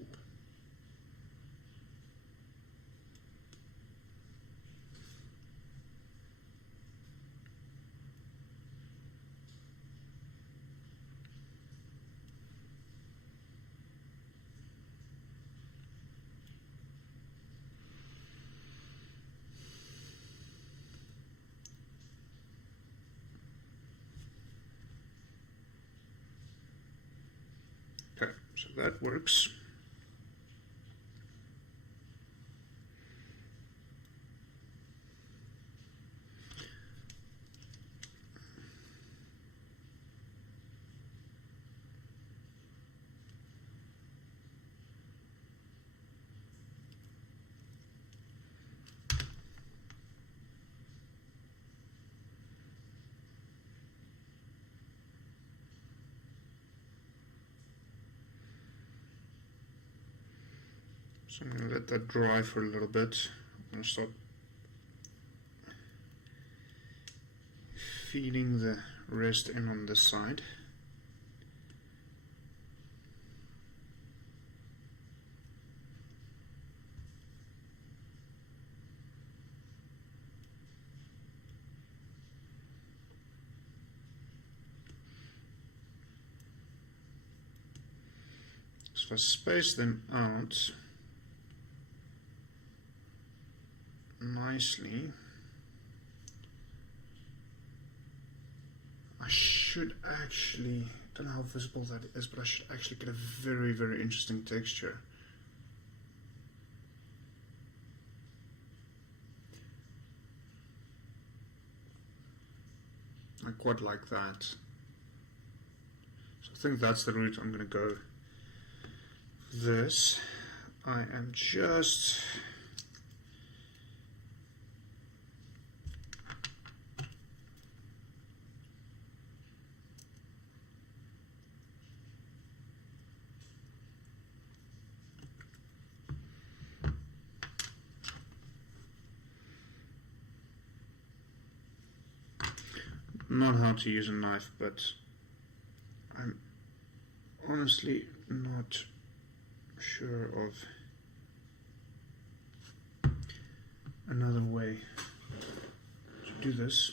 Okay, so that works. So I'm going to let that dry for a little bit. I'm going to start feeding the rest in on this side. So I space them out nicely. I should actually, don't know how visible that is, but I should actually get a very, very interesting texture. I quite like that. So I think that's the route I'm going to go. This, I am just... not how to use a knife, but I'm honestly not sure of another way to do this.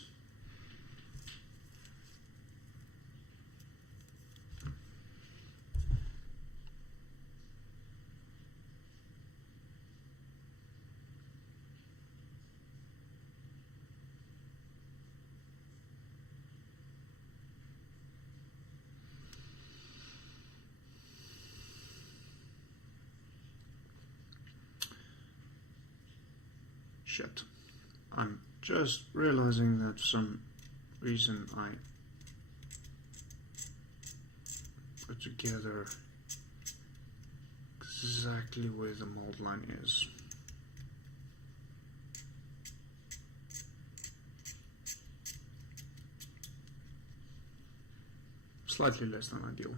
Shit. I'm just realizing that for some reason I put together exactly where the mold line is. Slightly less than ideal.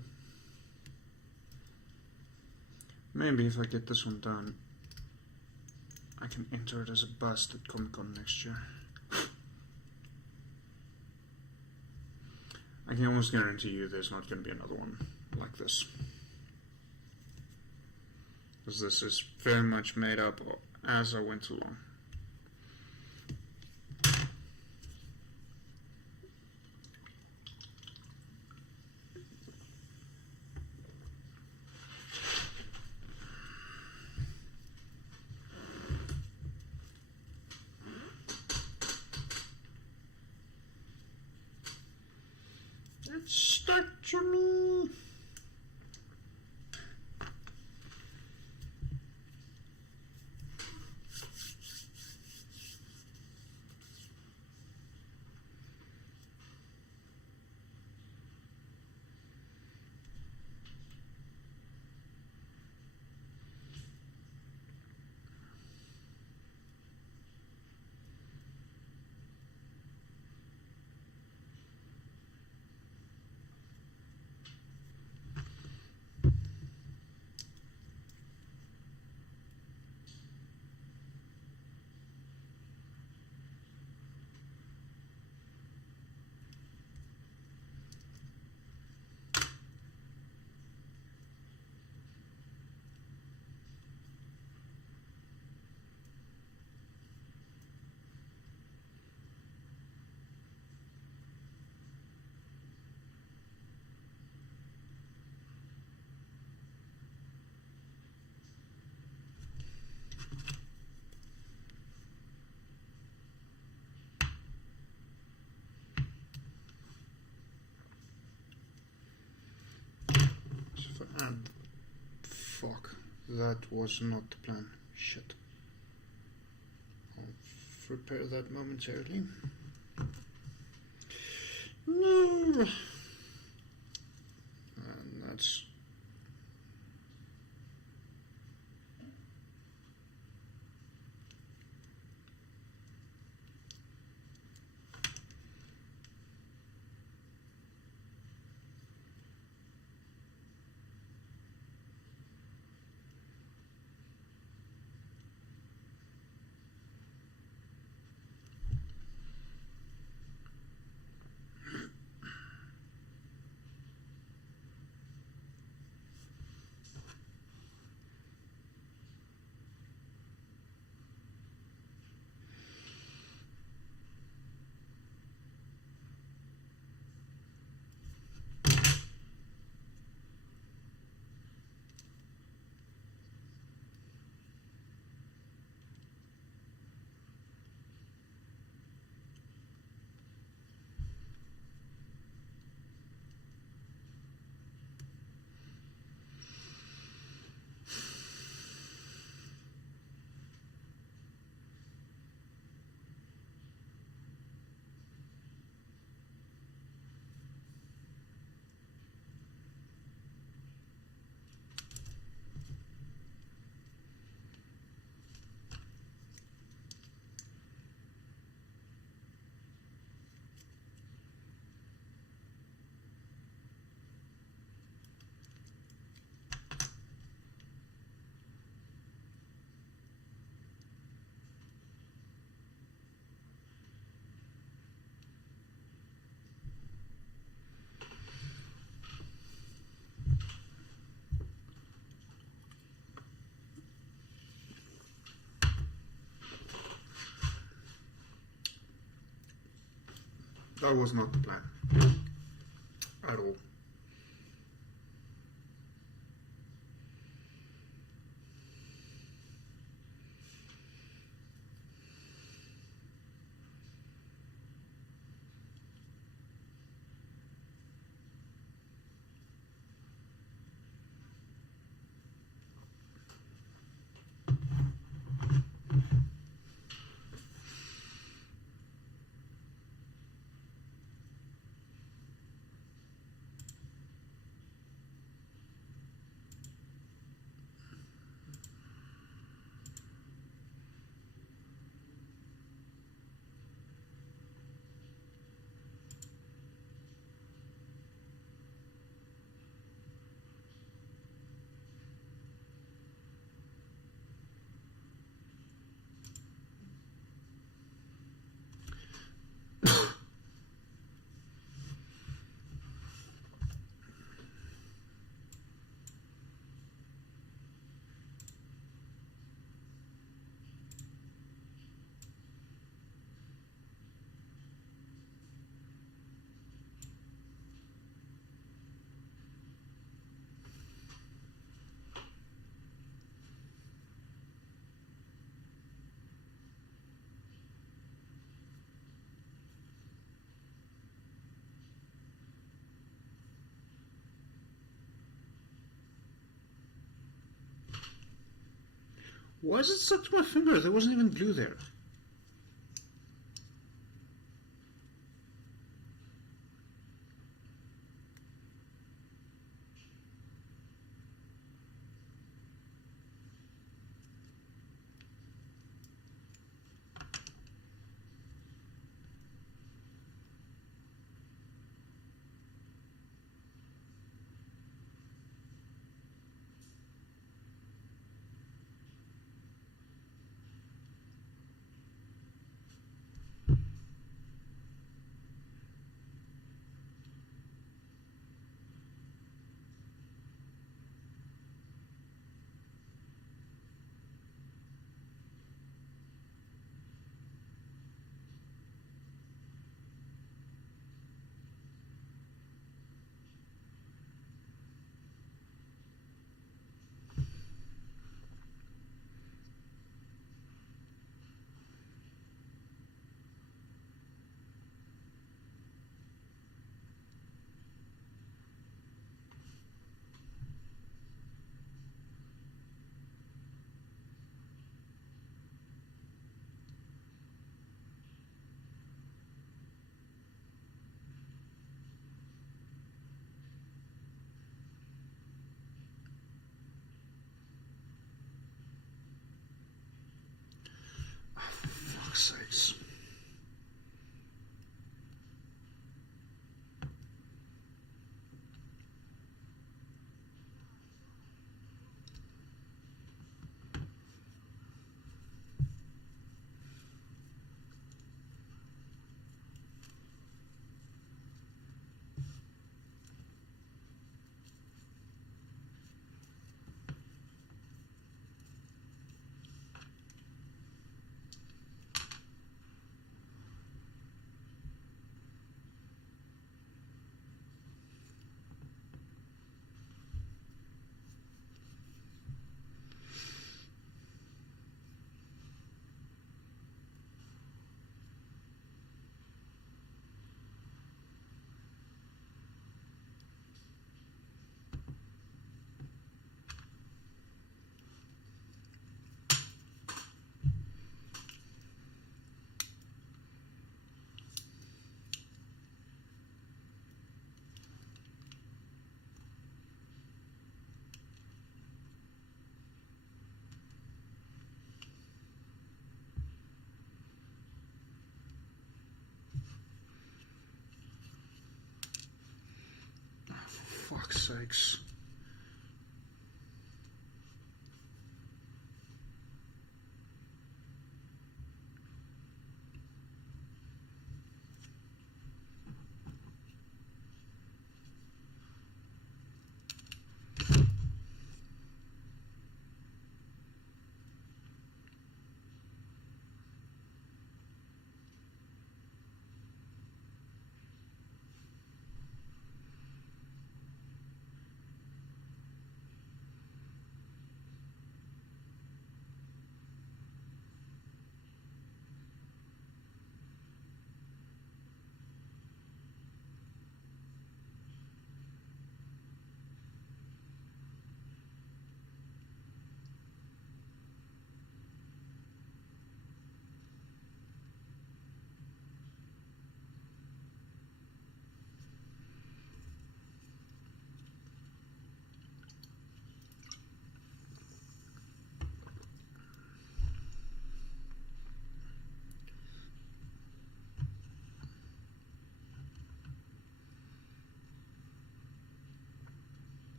Maybe if I get this one done, I can enter it as a bust at Comic-Con next year. I can almost guarantee you there's not going to be another one like this. Because this is very much made up as I went along. It's stuck to me. Fuck, that was not the plan. Shit. I'll repair that momentarily. No! And that's... That was not the plan. At all. Why is it stuck to my finger? There wasn't even glue there. Fuck's sakes. Fuck's sakes.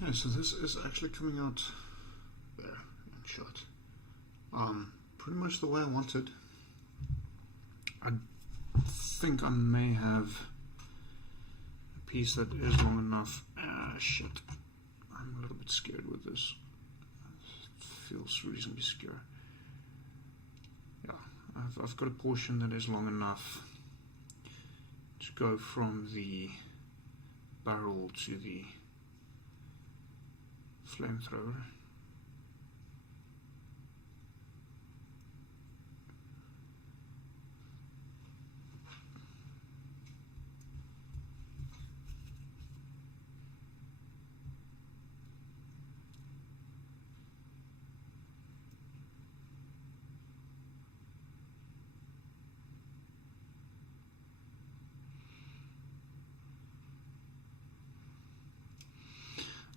Okay, so this is actually coming out there in shot. Pretty much the way I wanted. I think I may have a piece that is long enough. Shit. I'm a little bit scared with this. It feels reasonably secure. Yeah, I've got a portion that is long enough to go from the barrel to the flamethrower.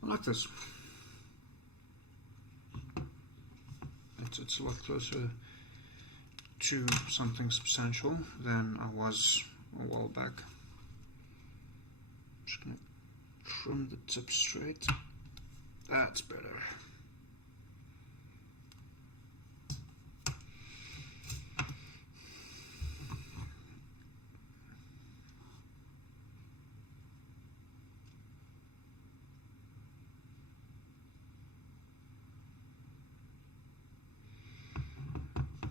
I like this. It's a lot closer to something substantial than I was a while back. Just gonna trim the tip straight. That's better.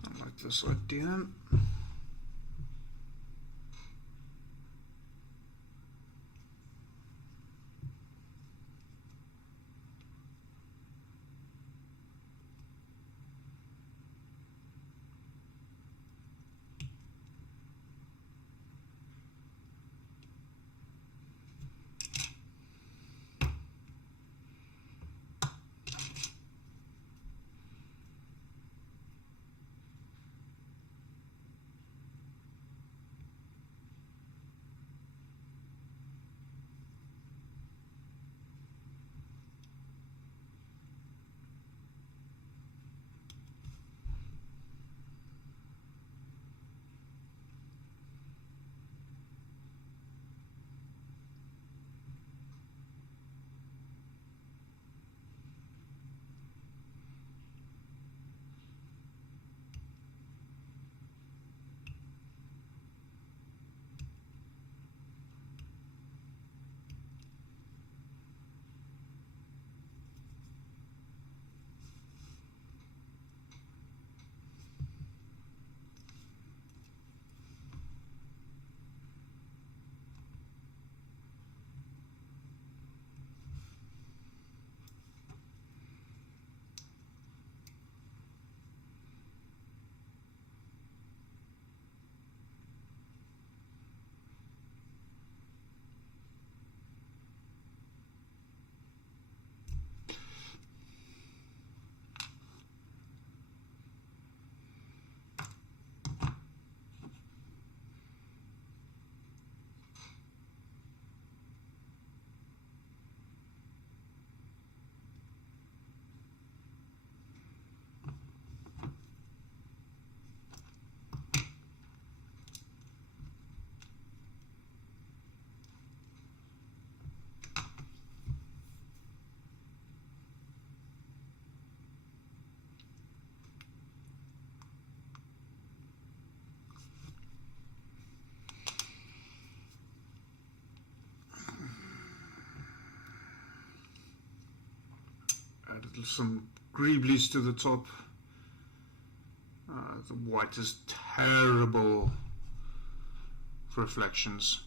I like this idea. Added some greeblies to the top. The white is terrible reflections.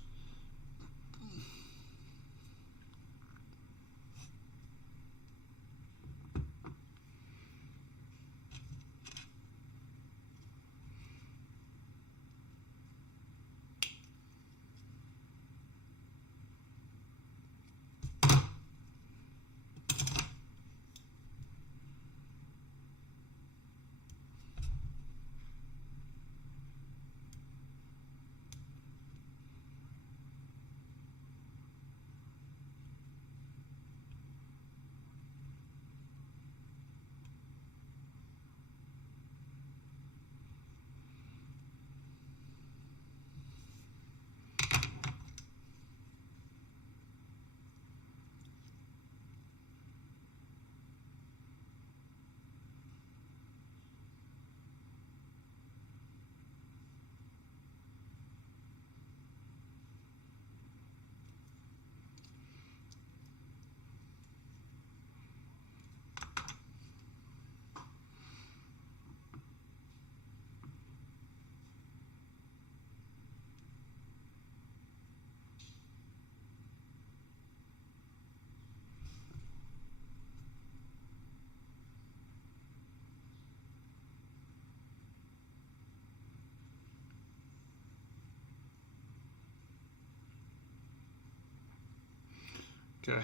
Okay.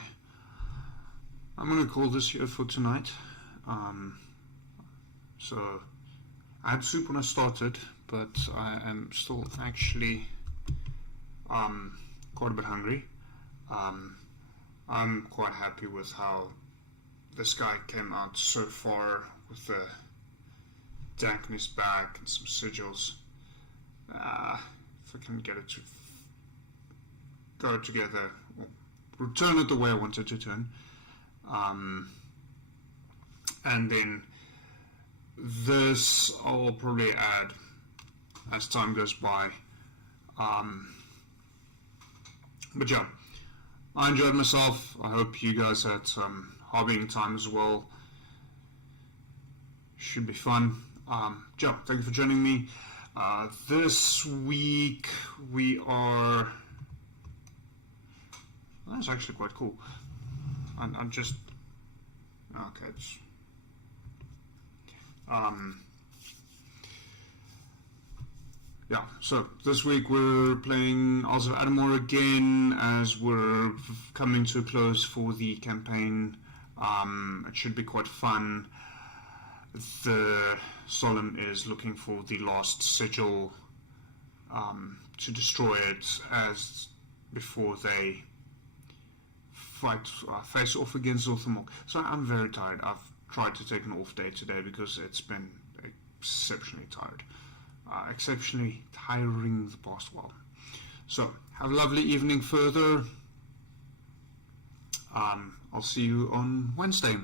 I'm going to call this here for tonight. So, I had soup when I started, but I am still actually quite a bit hungry. I'm quite happy with how this guy came out so far with the dank on his back and some sigils. If I can get it to go together, or return it the way I wanted it to turn. And then this I'll probably add as time goes by. But yeah, I enjoyed myself. I hope you guys had some hobbying time as well. Should be fun. Joe, thank you for joining me. This week we are... That's actually quite cool. I'm just... Okay, it's... Yeah, so this week we're playing Isles of Adamore again as we're coming to a close for the campaign. It should be quite fun. The Solemn is looking for the last sigil to destroy it as before they face off against Orthamok. So I'm very tired. I've tried to take an off day today because it's been exceptionally tiring the past while. So have a lovely evening further. I'll see you on Wednesday.